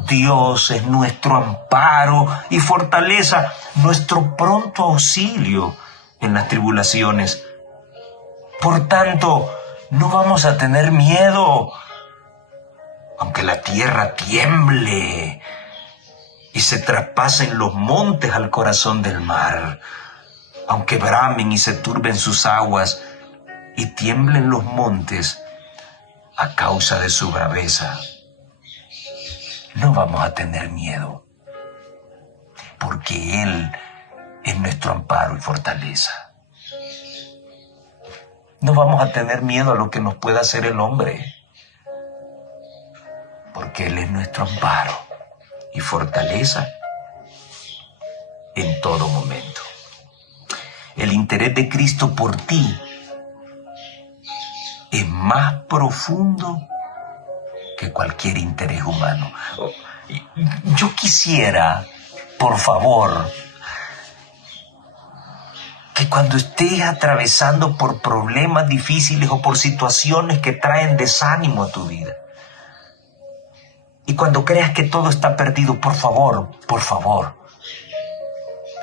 Dios es nuestro amparo y fortaleza, nuestro pronto auxilio en las tribulaciones. Por tanto, no vamos a tener miedo, aunque la tierra tiemble y se traspasen los montes al corazón del mar, aunque bramen y se turben sus aguas y tiemblen los montes a causa de su braveza. No vamos a tener miedo, porque Él es nuestro amparo y fortaleza. No vamos a tener miedo a lo que nos pueda hacer el hombre, porque Él es nuestro amparo y fortaleza en todo momento. El interés de Cristo por ti es más profundo que cualquier interés humano. Yo quisiera, por favor, que cuando estés atravesando por problemas difíciles o por situaciones que traen desánimo a tu vida, y cuando creas que todo está perdido, por favor,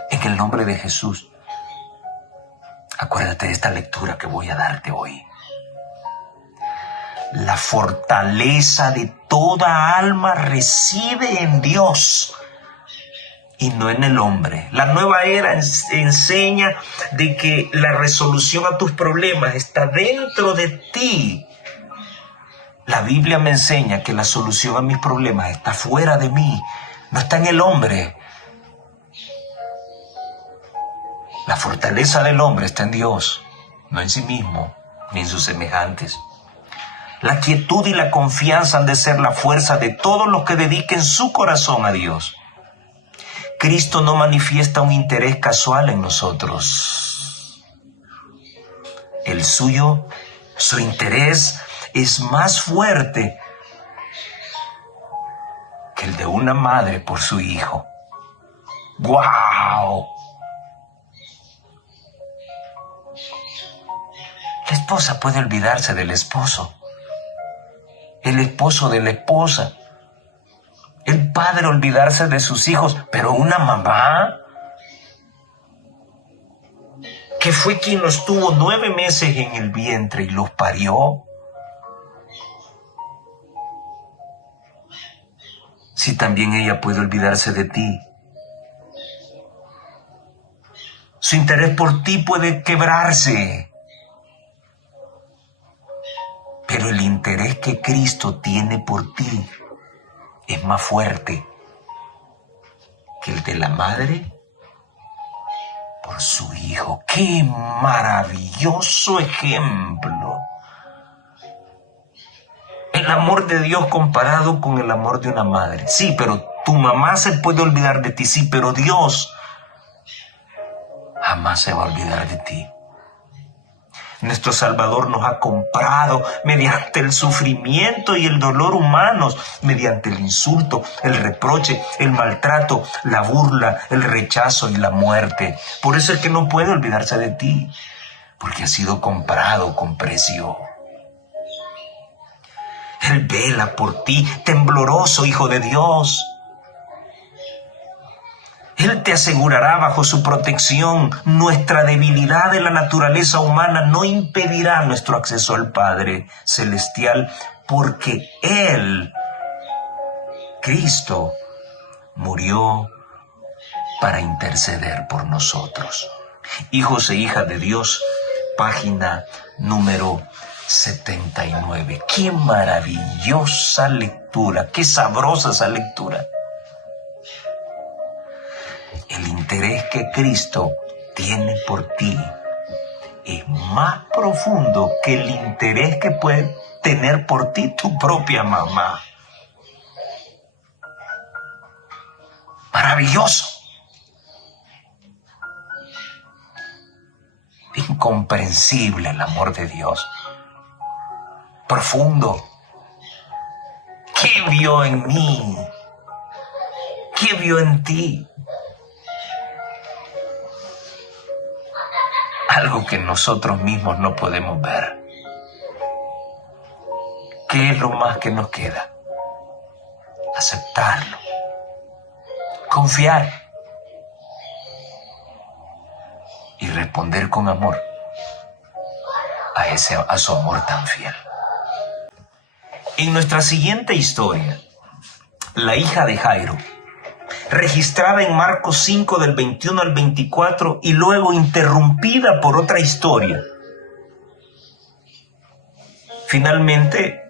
en el nombre de Jesús, acuérdate de esta lectura que voy a darte hoy. La fortaleza de toda alma reside en Dios y no en el hombre. La nueva era enseña de que la resolución a tus problemas está dentro de ti. La Biblia me enseña que la solución a mis problemas está fuera de mí, no está en el hombre. La fortaleza del hombre está en Dios, no en sí mismo, ni en sus semejantes. La quietud y la confianza han de ser la fuerza de todos los que dediquen su corazón a Dios. Cristo no manifiesta un interés casual en nosotros. El suyo, su interés es más fuerte que el de una madre por su hijo. ¡Guau! La esposa puede olvidarse del esposo, el esposo de la esposa, el padre olvidarse de sus hijos, pero una mamá que fue quien los tuvo 9 meses en el vientre y los parió. Si también ella puede olvidarse de ti, su interés por ti puede quebrarse. Pero el interés que Cristo tiene por ti es más fuerte que el de la madre por su hijo. ¡Qué maravilloso ejemplo! El amor de Dios comparado con el amor de una madre. Sí, pero tu mamá se puede olvidar de ti, sí, pero Dios jamás se va a olvidar de ti. Nuestro Salvador nos ha comprado mediante el sufrimiento y el dolor humanos, mediante el insulto, el reproche, el maltrato, la burla, el rechazo y la muerte. Por eso es que no puede olvidarse de ti, porque ha sido comprado con precio. Él vela por ti, tembloroso Hijo de Dios. Él te asegurará bajo su protección. Nuestra debilidad de la naturaleza humana no impedirá nuestro acceso al Padre Celestial, porque Él, Cristo, murió para interceder por nosotros. Hijos e hijas de Dios, página número 79. ¡Qué maravillosa lectura! ¡Qué sabrosa esa lectura! El interés que Cristo tiene por ti es más profundo que el interés que puede tener por ti tu propia mamá. Maravilloso. Incomprensible el amor de Dios. Profundo. ¿Qué vio en mí? ¿Qué vio en ti? Algo que nosotros mismos no podemos ver. ¿Qué es lo más que nos queda? Aceptarlo. Confiar. Y responder con amor a su amor tan fiel. En nuestra siguiente historia, la hija de Jairo, registrada en Marcos 5 del 21 al 24 y luego interrumpida por otra historia. Finalmente,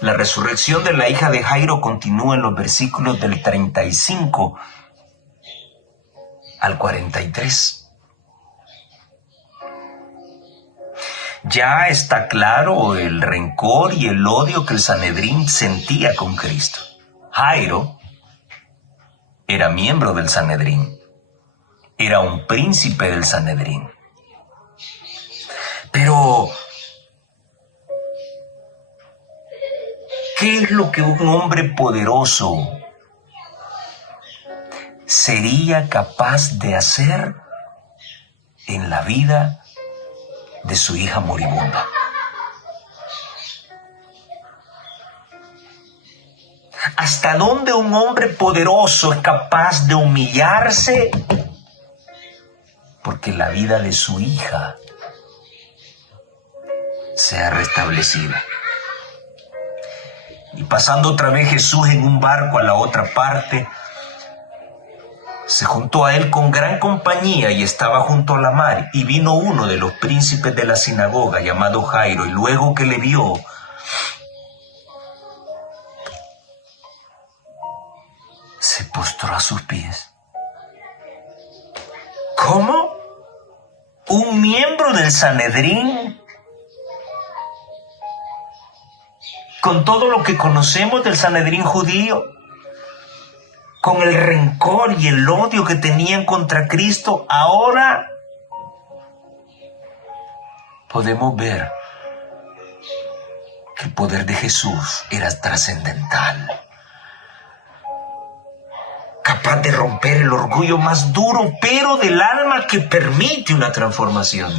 la resurrección de la hija de Jairo continúa en los versículos del 35 al 43. Ya está claro el rencor y el odio que el Sanedrín sentía con Cristo. Jairo era miembro del Sanedrín. Era un príncipe del Sanedrín. Pero, ¿qué es lo que un hombre poderoso sería capaz de hacer en la vida de su hija moribunda? ¿Hasta dónde un hombre poderoso es capaz de humillarse porque la vida de su hija sea restablecida? Y pasando otra vez Jesús en un barco a la otra parte, se juntó a él con gran compañía y estaba junto a la mar. Y vino uno de los príncipes de la sinagoga llamado Jairo, y luego que le vio, se postró a sus pies. ¿Cómo? ¿Un miembro del Sanedrín? Con todo lo que conocemos del Sanedrín judío, con el rencor y el odio que tenían contra Cristo, ahora podemos ver que el poder de Jesús era trascendental, capaz de romper el orgullo más duro, pero del alma, que permite una transformación.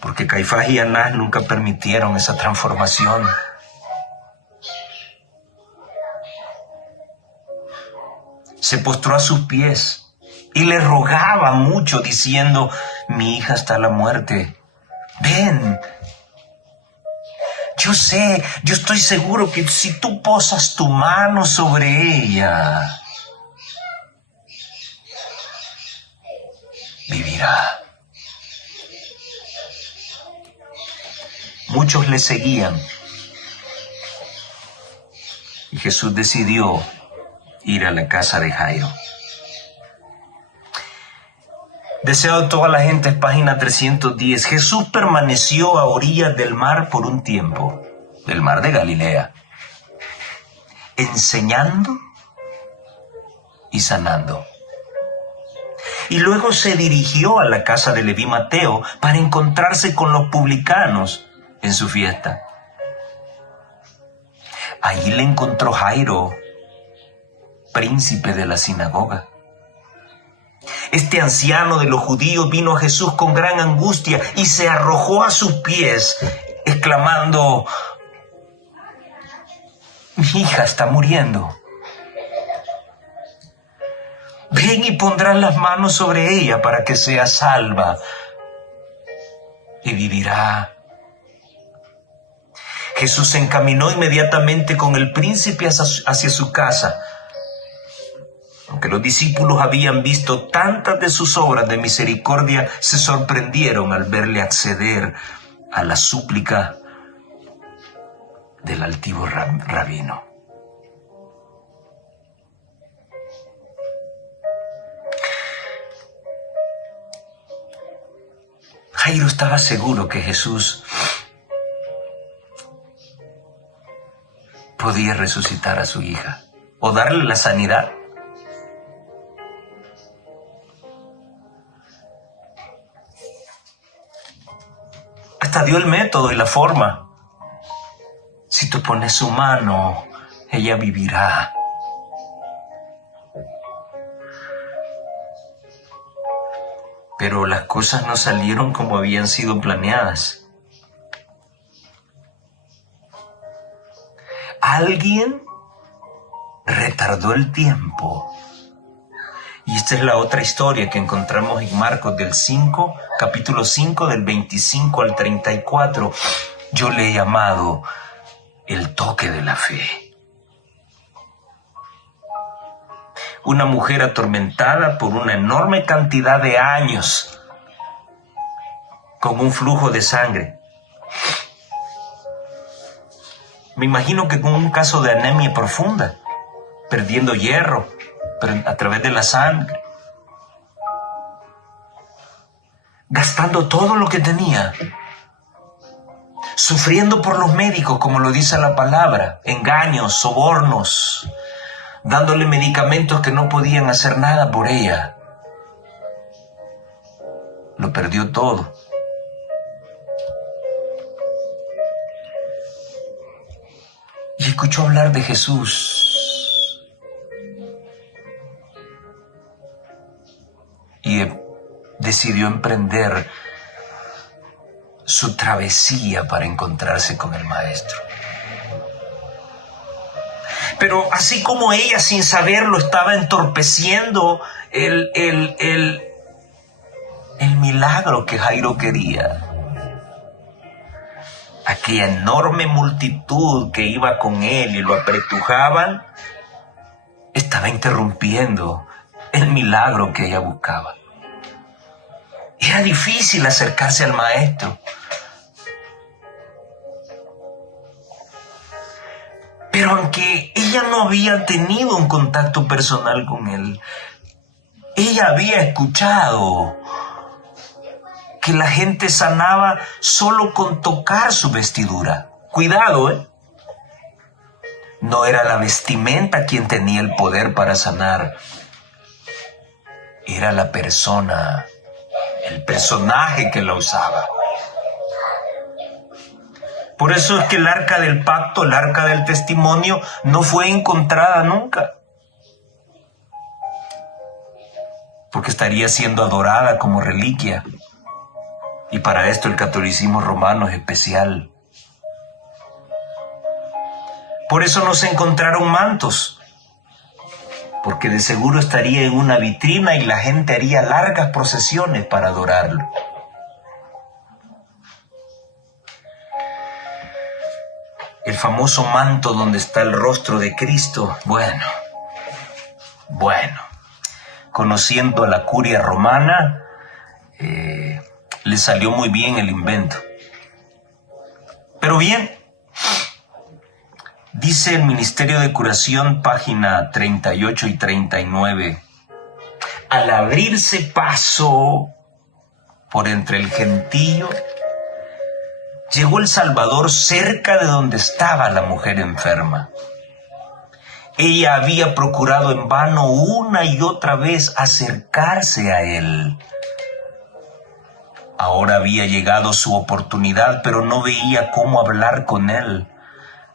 Porque Caifás y Anás nunca permitieron esa transformación. Se postró a sus pies y le rogaba mucho, diciendo: mi hija está a la muerte. Ven. Yo estoy seguro que si tú posas tu mano sobre ella, vivirá. Muchos le seguían y Jesús decidió ir a la casa de Jairo. Deseo de toda la gente, página 310. Jesús permaneció a orillas del mar por un tiempo, del mar de Galilea, enseñando y sanando. Y luego se dirigió a la casa de Leví Mateo para encontrarse con los publicanos en su fiesta. Allí le encontró Jairo, príncipe de la sinagoga. Este anciano de los judíos vino a Jesús con gran angustia y se arrojó a sus pies, exclamando: mi hija está muriendo. Ven y pondrás las manos sobre ella para que sea salva y vivirá. Jesús se encaminó inmediatamente con el príncipe hacia su casa. Aunque los discípulos habían visto tantas de sus obras de misericordia, se sorprendieron al verle acceder a la súplica del altivo rabino. Jairo estaba seguro que Jesús podía resucitar a su hija o darle la sanidad. Hasta dio el método y la forma. Si tú pones su mano, ella vivirá. Pero las cosas no salieron como habían sido planeadas. Alguien retardó el tiempo. Y esta es la otra historia que encontramos en Marcos capítulo 5, del 25 al 34. Yo le he llamado el toque de la fe. Una mujer atormentada por una enorme cantidad de años con un flujo de sangre. Me imagino que con un caso de anemia profunda, perdiendo hierro a través de la sangre, gastando todo lo que tenía, sufriendo por los médicos, como lo dice la palabra, engaños, sobornos, dándole medicamentos que no podían hacer nada por ella. Lo perdió todo. Y escuchó hablar de Jesús. Y decidió emprender su travesía para encontrarse con el Maestro. Pero así como ella, sin saberlo, estaba entorpeciendo el milagro que Jairo quería, aquella enorme multitud que iba con él y lo apretujaban, estaba interrumpiendo el milagro que ella buscaba. Era difícil acercarse al Maestro. Pero aunque ella no había tenido un contacto personal con él, ella había escuchado que la gente sanaba solo con tocar su vestidura. Cuidado, ¿eh? No era la vestimenta quien tenía el poder para sanar. Era la persona, el personaje que la usaba. Por eso es que el arca del pacto, el arca del testimonio, no fue encontrada nunca. Porque estaría siendo adorada como reliquia. Y para esto el catolicismo romano es especial. Por eso no se encontraron mantos. Porque de seguro estaría en una vitrina y la gente haría largas procesiones para adorarlo. El famoso manto donde está el rostro de Cristo, bueno, conociendo a la curia romana, le salió muy bien el invento. Pero bien, dice el Ministerio de Curación, página 38 y 39, al abrirse paso por entre el gentío, llegó el Salvador cerca de donde estaba la mujer enferma. Ella había procurado en vano una y otra vez acercarse a él. Ahora había llegado su oportunidad, pero no veía cómo hablar con él.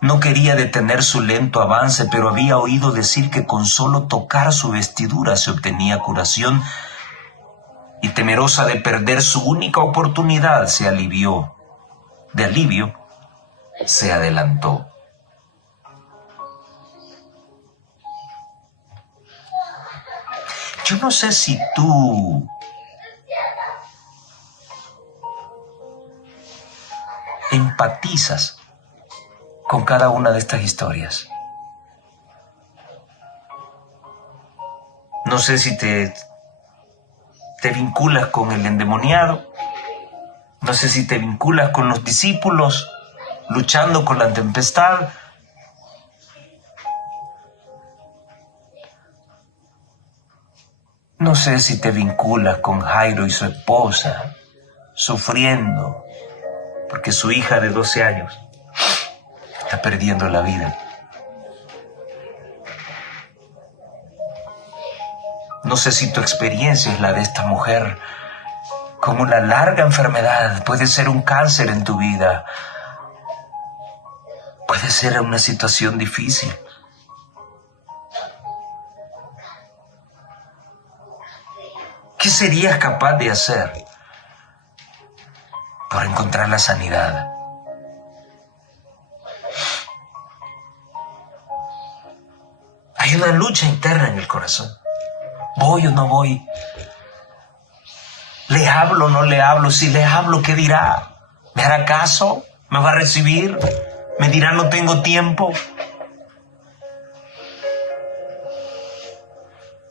No quería detener su lento avance, pero había oído decir que con solo tocar su vestidura se obtenía curación, y temerosa de perder su única oportunidad, de alivio, se adelantó. Yo no sé si tú empatizas con cada una de estas historias. No sé si te vinculas con el endemoniado. No sé si te vinculas con los discípulos luchando con la tempestad. No sé si te vinculas con Jairo y su esposa, sufriendo porque su hija de 12 años está perdiendo la vida. No sé si tu experiencia es la de esta mujer con una larga enfermedad. Puede ser un cáncer en tu vida. Puede ser una situación difícil. ¿Qué serías capaz de hacer por encontrar la sanidad? Hay una lucha interna en el corazón. ¿Voy o no voy? ¿Le hablo o no le hablo? Si le hablo, ¿qué dirá? ¿Me hará caso? ¿Me va a recibir? ¿Me dirá no tengo tiempo?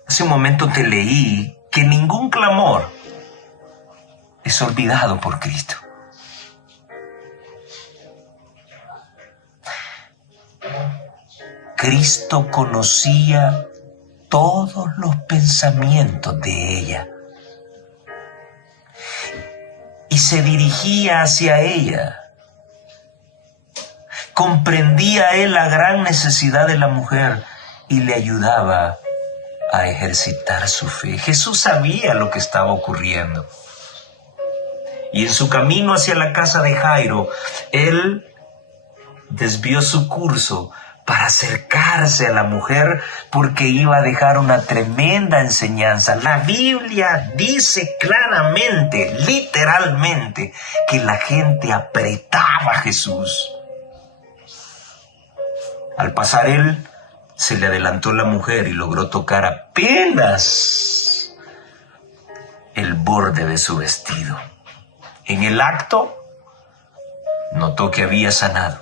Hace un momento te leí que ningún clamor es olvidado por Cristo. Cristo conocía todos los pensamientos de ella y se dirigía hacia ella. Comprendía él la gran necesidad de la mujer y le ayudaba a ejercitar su fe. Jesús sabía lo que estaba ocurriendo. Y en su camino hacia la casa de Jairo, él desvió su curso para acercarse a la mujer porque iba a dejar una tremenda enseñanza. La Biblia dice claramente, literalmente, que la gente apretaba a Jesús. Al pasar él, se le adelantó la mujer y logró tocar apenas el borde de su vestido. En el acto, notó que había sanado.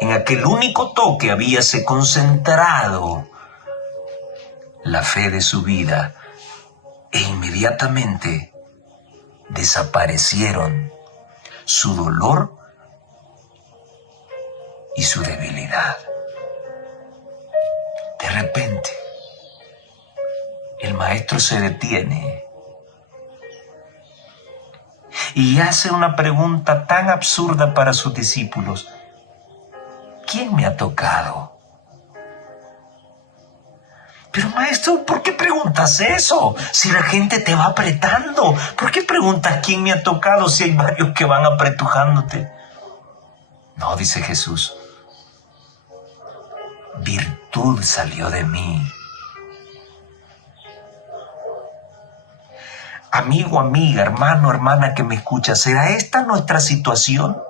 En aquel único toque habíase concentrado la fe de su vida e inmediatamente desaparecieron su dolor y su debilidad. De repente, el maestro se detiene y hace una pregunta tan absurda para sus discípulos. ¿Quién me ha tocado? Pero maestro, ¿por qué preguntas eso? Si la gente te va apretando. ¿Por qué preguntas quién me ha tocado si hay varios que van apretujándote? No, dice Jesús. Virtud salió de mí. Amigo, amiga, hermano, hermana que me escucha, ¿será esta nuestra situación?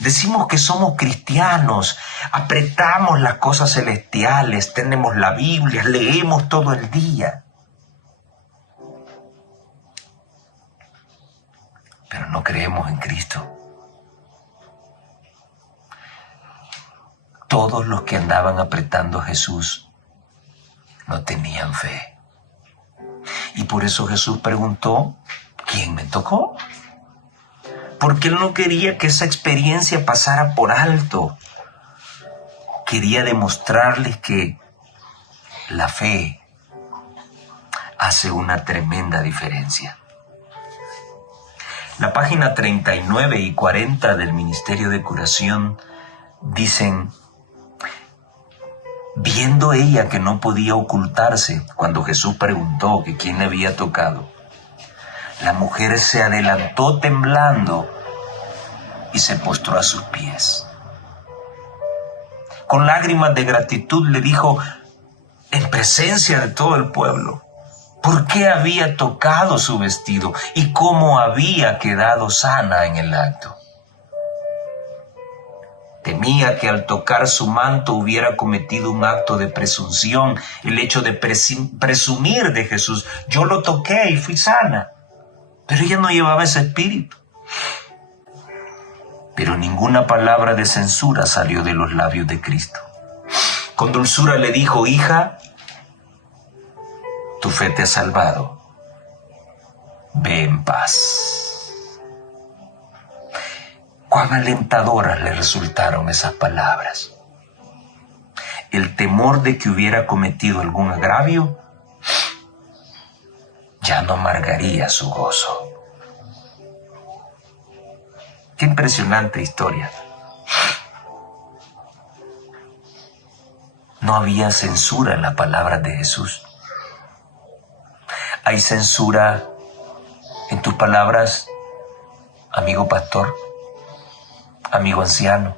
Decimos que somos cristianos, apretamos las cosas celestiales, tenemos la Biblia, leemos todo el día. Pero no creemos en Cristo. Todos los que andaban apretando a Jesús no tenían fe. Y por eso Jesús preguntó, ¿quién me tocó? Porque él no quería que esa experiencia pasara por alto. Quería demostrarles que la fe hace una tremenda diferencia. La página 39 y 40 del Ministerio de Curación dicen: viendo ella que no podía ocultarse cuando Jesús preguntó que quién le había tocado, la mujer se adelantó temblando y se postró a sus pies. Con lágrimas de gratitud le dijo, en presencia de todo el pueblo, por qué había tocado su vestido y cómo había quedado sana en el acto. Temía que al tocar su manto hubiera cometido un acto de presunción, el hecho de presumir de Jesús. Yo lo toqué y fui sana. Pero ella no llevaba ese espíritu. Pero ninguna palabra de censura salió de los labios de Cristo. Con dulzura le dijo, hija, tu fe te ha salvado, ve en paz. Cuán alentadoras le resultaron esas palabras. El temor de que hubiera cometido algún agravio ya no amargaría su gozo. Qué impresionante historia. No había censura en las palabras de Jesús. ¿Hay censura en tus palabras, amigo pastor, amigo anciano,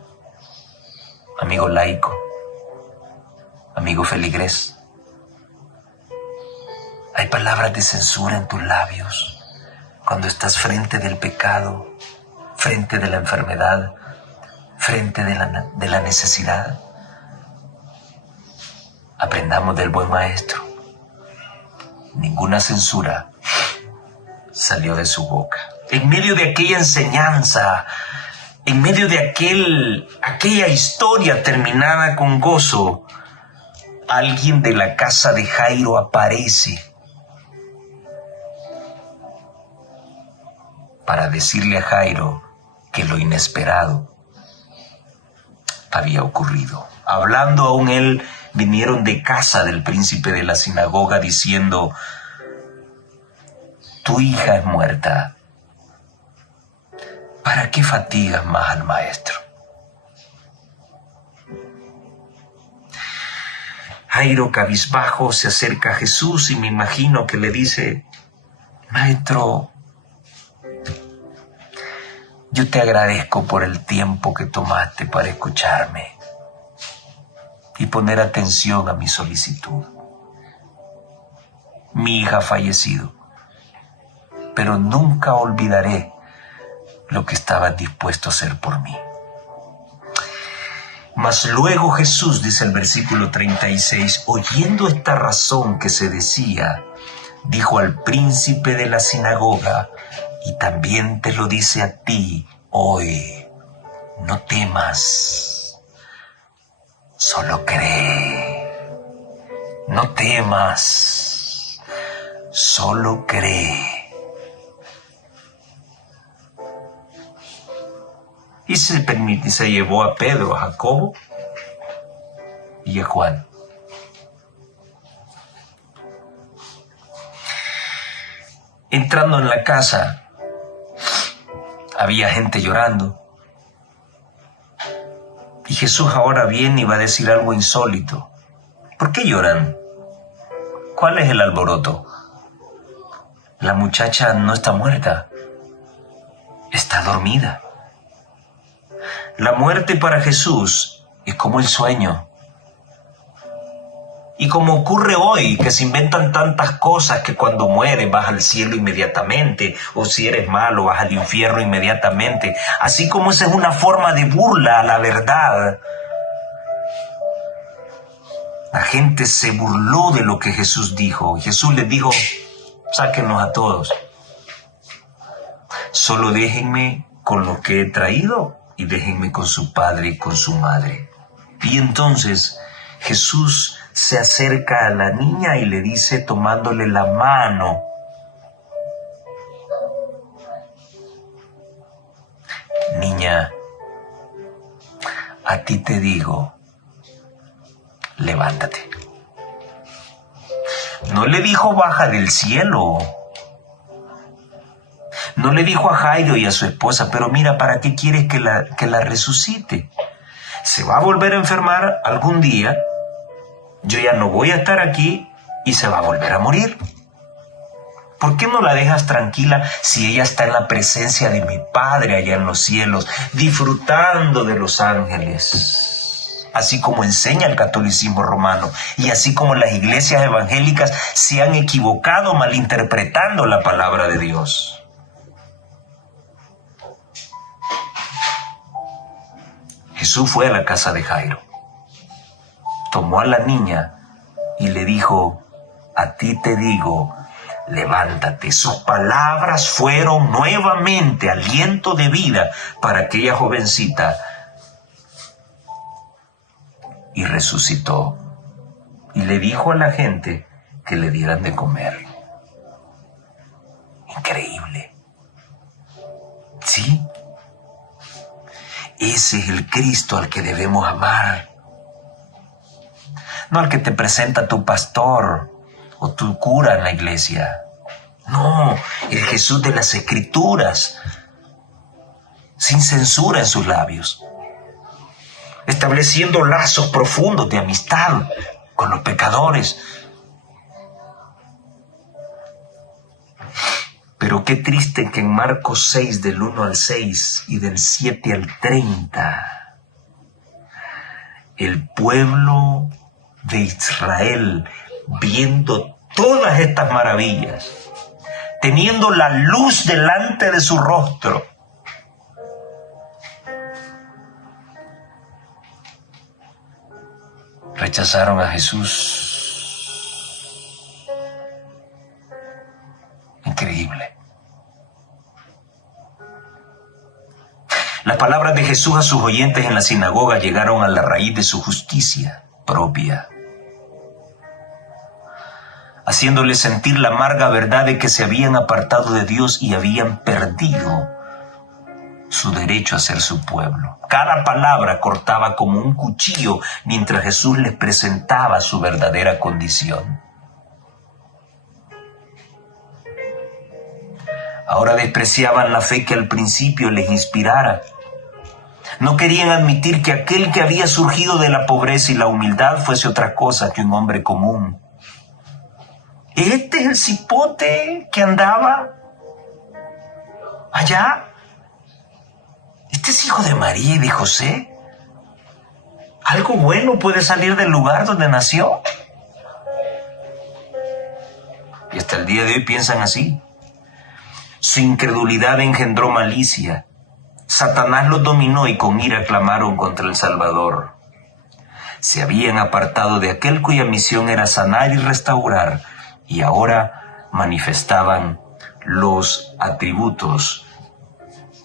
amigo laico, amigo feligrés? ¿Hay palabras de censura en tus labios cuando estás frente del pecado, frente de la enfermedad, frente de la necesidad? Aprendamos del buen maestro. Ninguna censura salió de su boca. En medio de aquella enseñanza, en medio de aquella historia terminada con gozo, alguien de la casa de Jairo aparece para decirle a Jairo que lo inesperado había ocurrido. Hablando aún él, vinieron de casa del príncipe de la sinagoga diciendo: tu hija es muerta. ¿Para qué fatigas más al maestro? Jairo, cabizbajo, se acerca a Jesús y me imagino que le dice: maestro, yo te agradezco por el tiempo que tomaste para escucharme y poner atención a mi solicitud. Mi hija ha fallecido, pero nunca olvidaré lo que estabas dispuesto a hacer por mí. Mas luego Jesús, dice el versículo 36, oyendo esta razón que se decía, dijo al príncipe de la sinagoga: y también te lo dice a ti hoy, no temas, solo cree. No temas, solo cree. Y se llevó a Pedro, a Jacobo y a Juan. Entrando en la casa, había gente llorando. Y Jesús ahora viene y va a decir algo insólito. ¿Por qué lloran? ¿Cuál es el alboroto? La muchacha no está muerta, está dormida. La muerte para Jesús es como el sueño. Y como ocurre hoy, que se inventan tantas cosas que cuando mueres vas al cielo inmediatamente, o si eres malo vas al infierno inmediatamente, así como esa es una forma de burla a la verdad. La gente se burló de lo que Jesús dijo. Jesús les dijo: sáquenos a todos. Solo déjenme con lo que he traído y déjenme con su padre y con su madre. Y entonces Jesús se acerca a la niña y le dice, tomándole la mano: niña, a ti te digo, levántate. No le dijo baja del cielo. No le dijo a Jairo y a su esposa: pero mira, ¿para qué quieres que la resucite? Se va a volver a enfermar algún día. Yo ya no voy a estar aquí y se va a volver a morir. ¿Por qué no la dejas tranquila si ella está en la presencia de mi Padre allá en los cielos, disfrutando de los ángeles? Así como enseña el catolicismo romano y así como las iglesias evangélicas se han equivocado malinterpretando la palabra de Dios. Jesús fue a la casa de Jairo, tomó a la niña y le dijo: a ti te digo, levántate. Sus palabras fueron nuevamente aliento de vida para aquella jovencita y resucitó. Y le dijo a la gente que le dieran de comer. Increíble. ¿Sí? Ese es el Cristo al que debemos amar. No al que te presenta tu pastor o tu cura en la iglesia. No, el Jesús de las Escrituras, sin censura en sus labios, estableciendo lazos profundos de amistad con los pecadores. Pero qué triste que en Marcos 6, del 1 al 6 y del 7 al 30, el pueblo de Israel, viendo todas estas maravillas, teniendo la luz delante de su rostro, rechazaron a Jesús. Increíble. Las palabras de Jesús a sus oyentes en la sinagoga llegaron a la raíz de su justicia propia, haciéndoles sentir la amarga verdad de que se habían apartado de Dios y habían perdido su derecho a ser su pueblo. Cada palabra cortaba como un cuchillo mientras Jesús les presentaba su verdadera condición. Ahora despreciaban la fe que al principio les inspirara. No querían admitir que aquel que había surgido de la pobreza y la humildad fuese otra cosa que un hombre común. Este es el cipote que andaba allá. Este es hijo de María y de José. ¿Algo bueno puede salir del lugar donde nació? Y hasta el día de hoy piensan así. Su incredulidad engendró malicia. Satanás los dominó y con ira clamaron contra el Salvador. Se habían apartado de aquel cuya misión era sanar y restaurar, y ahora manifestaban los atributos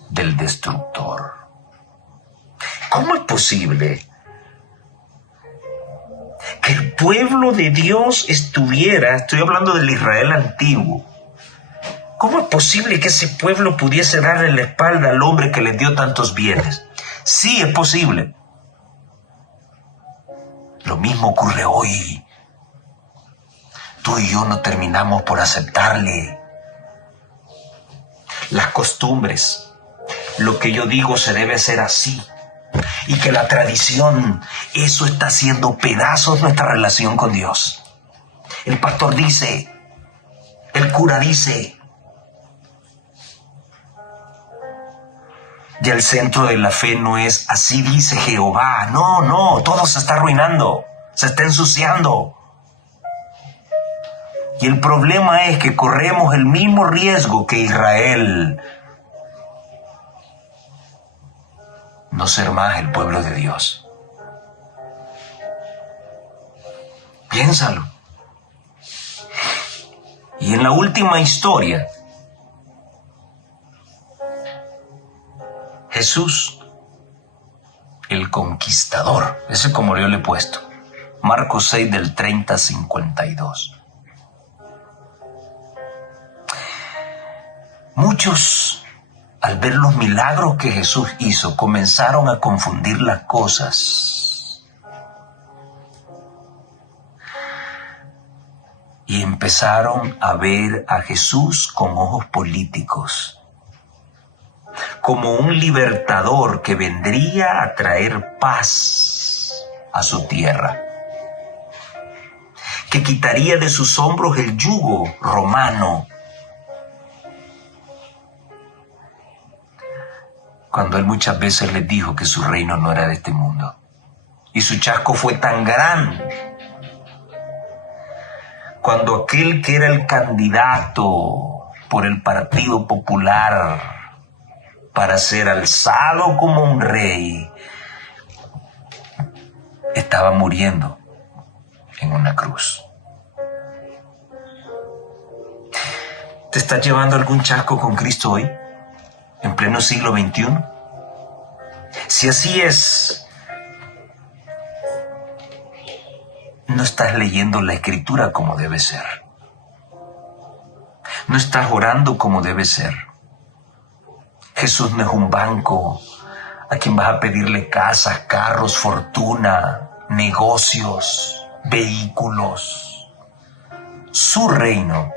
del destructor. ¿Cómo es posible que el pueblo de Dios estuviera, estoy hablando del Israel antiguo, cómo es posible que ese pueblo pudiese darle la espalda al hombre que les dio tantos bienes? Sí, es posible. Lo mismo ocurre hoy. Tú y yo no terminamos por aceptarle las costumbres. Lo que yo digo se debe hacer así. Y que la tradición, eso está haciendo pedazos nuestra relación con Dios. El pastor dice, el cura dice. Y el centro de la fe no es así dice Jehová. No, todo se está arruinando, se está ensuciando. Y el problema es que corremos el mismo riesgo que Israel. No ser más el pueblo de Dios. Piénsalo. Y en la última historia, Jesús, el conquistador, ese como yo le he puesto, Marcos 6 del 30 al 52. Muchos, al ver los milagros que Jesús hizo, comenzaron a confundir las cosas y empezaron a ver a Jesús con ojos políticos, como un libertador que vendría a traer paz a su tierra, que quitaría de sus hombros el yugo romano, cuando él muchas veces les dijo que su reino no era de este mundo. Y su chasco fue tan grande, cuando aquel que era el candidato por el Partido Popular para ser alzado como un rey, estaba muriendo en una cruz. ¿Te estás llevando algún chasco con Cristo hoy, en pleno siglo XXI? Si así es, no estás leyendo la Escritura como debe ser. No estás orando como debe ser. Jesús no es un banco a quien vas a pedirle casas, carros, fortuna, negocios, vehículos. Su reino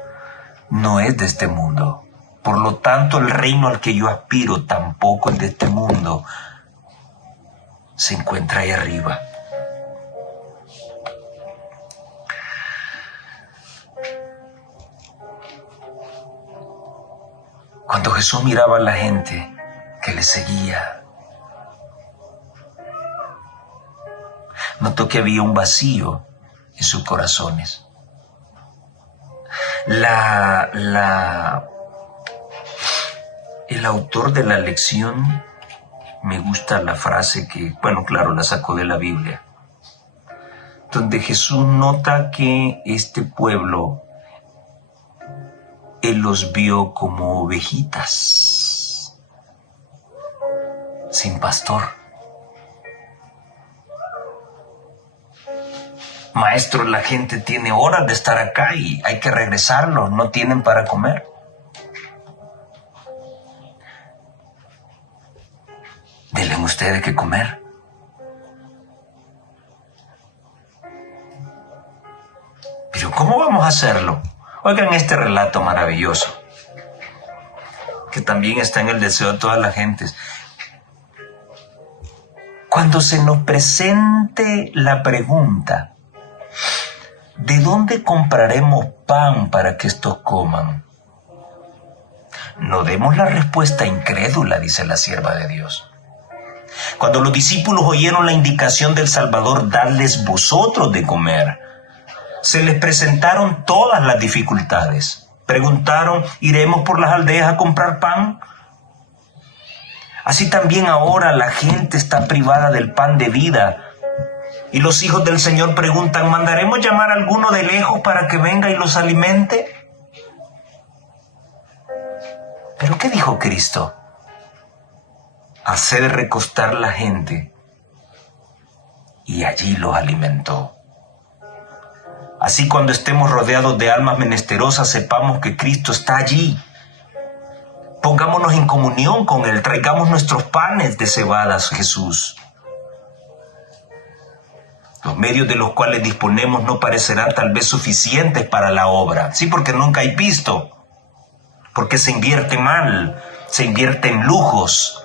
no es de este mundo. Por lo tanto, el reino al que yo aspiro tampoco es de este mundo. Se encuentra ahí arriba. Cuando Jesús miraba a la gente que le seguía, notó que había un vacío en sus corazones. El autor de la lección, me gusta la frase que, bueno, claro, la sacó de la Biblia, donde Jesús nota que este pueblo, Él los vio como ovejitas, sin pastor. Maestro, la gente tiene horas de estar acá y hay que regresarlos, no tienen para comer. Denle ustedes que comer. Pero ¿cómo vamos a hacerlo? Oigan este relato maravilloso, que también está en el deseo de todas las gentes. Cuando se nos presente la pregunta, ¿de dónde compraremos pan para que estos coman? No demos la respuesta incrédula, dice la sierva de Dios. Cuando los discípulos oyeron la indicación del Salvador, dadles vosotros de comer, se les presentaron todas las dificultades. Preguntaron, ¿iremos por las aldeas a comprar pan? Así también ahora la gente está privada del pan de vida. Y los hijos del Señor preguntan, ¿mandaremos llamar a alguno de lejos para que venga y los alimente? ¿Pero qué dijo Cristo? Hacer recostar la gente, y allí los alimentó. Así, cuando estemos rodeados de almas menesterosas, sepamos que Cristo está allí. Pongámonos en comunión con Él, traigamos nuestros panes de cebada a Jesús. Los medios de los cuales disponemos no parecerán tal vez suficientes para la obra. Sí, porque nunca hay pisto, porque se invierte mal, se invierte en lujos.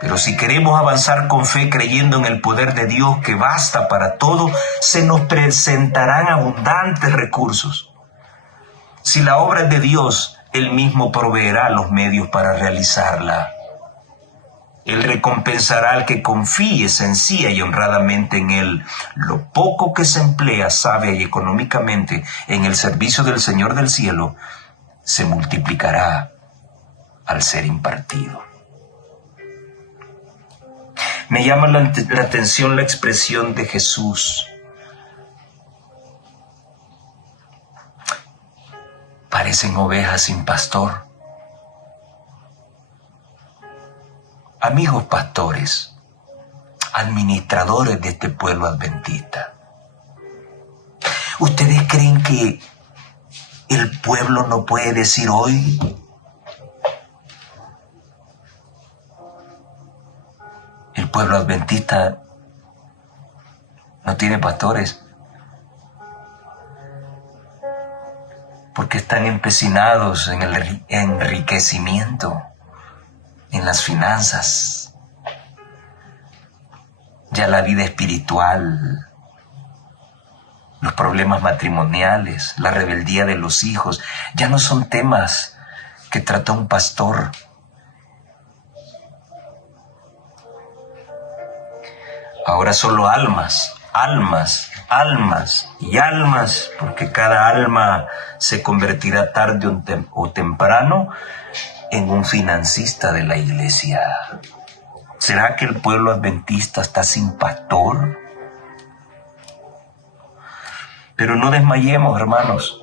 Pero si queremos avanzar con fe creyendo en el poder de Dios que basta para todo, se nos presentarán abundantes recursos. Si la obra es de Dios, Él mismo proveerá los medios para realizarla. Él recompensará al que confíe sencilla y honradamente en Él. Lo poco que se emplea sabia y económicamente en el servicio del Señor del cielo se multiplicará al ser impartido. Me llama la atención la expresión de Jesús. Parecen ovejas sin pastor. Amigos pastores, administradores de este pueblo adventista, ¿ustedes creen que el pueblo no puede decir hoy: el pueblo adventista no tiene pastores porque están empecinados en el enriquecimiento, en las finanzas? Ya la vida espiritual, los problemas matrimoniales, la rebeldía de los hijos, ya no son temas que trata un pastor. Ahora solo almas, porque cada alma se convertirá tarde o temprano en un financista de la iglesia. ¿Será que el pueblo adventista está sin pastor? Pero no desmayemos, hermanos.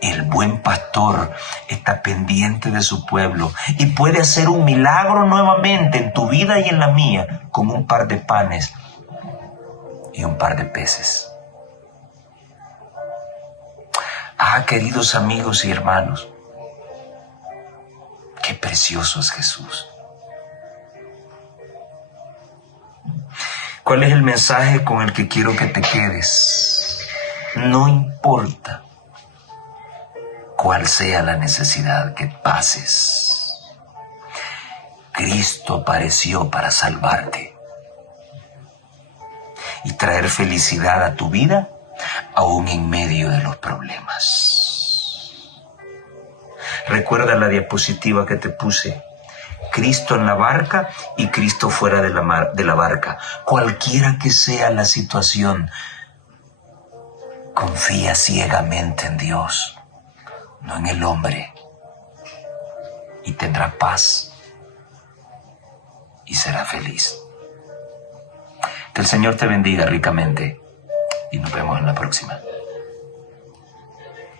El buen pastor está pendiente de su pueblo y puede hacer un milagro nuevamente en tu vida y en la mía con un par de panes y un par de peces. Ah, queridos amigos y hermanos, qué precioso es Jesús. ¿Cuál es el mensaje con el que quiero que te quedes? No importa cuál sea la necesidad que pases, Cristo apareció para salvarte y traer felicidad a tu vida, aún en medio de los problemas. Recuerda la diapositiva que te puse. Cristo en la barca y Cristo fuera de la barca. Cualquiera que sea la situación, confía ciegamente en Dios, no en el hombre, y tendrá paz y será feliz. Que el Señor te bendiga ricamente y nos vemos en la próxima.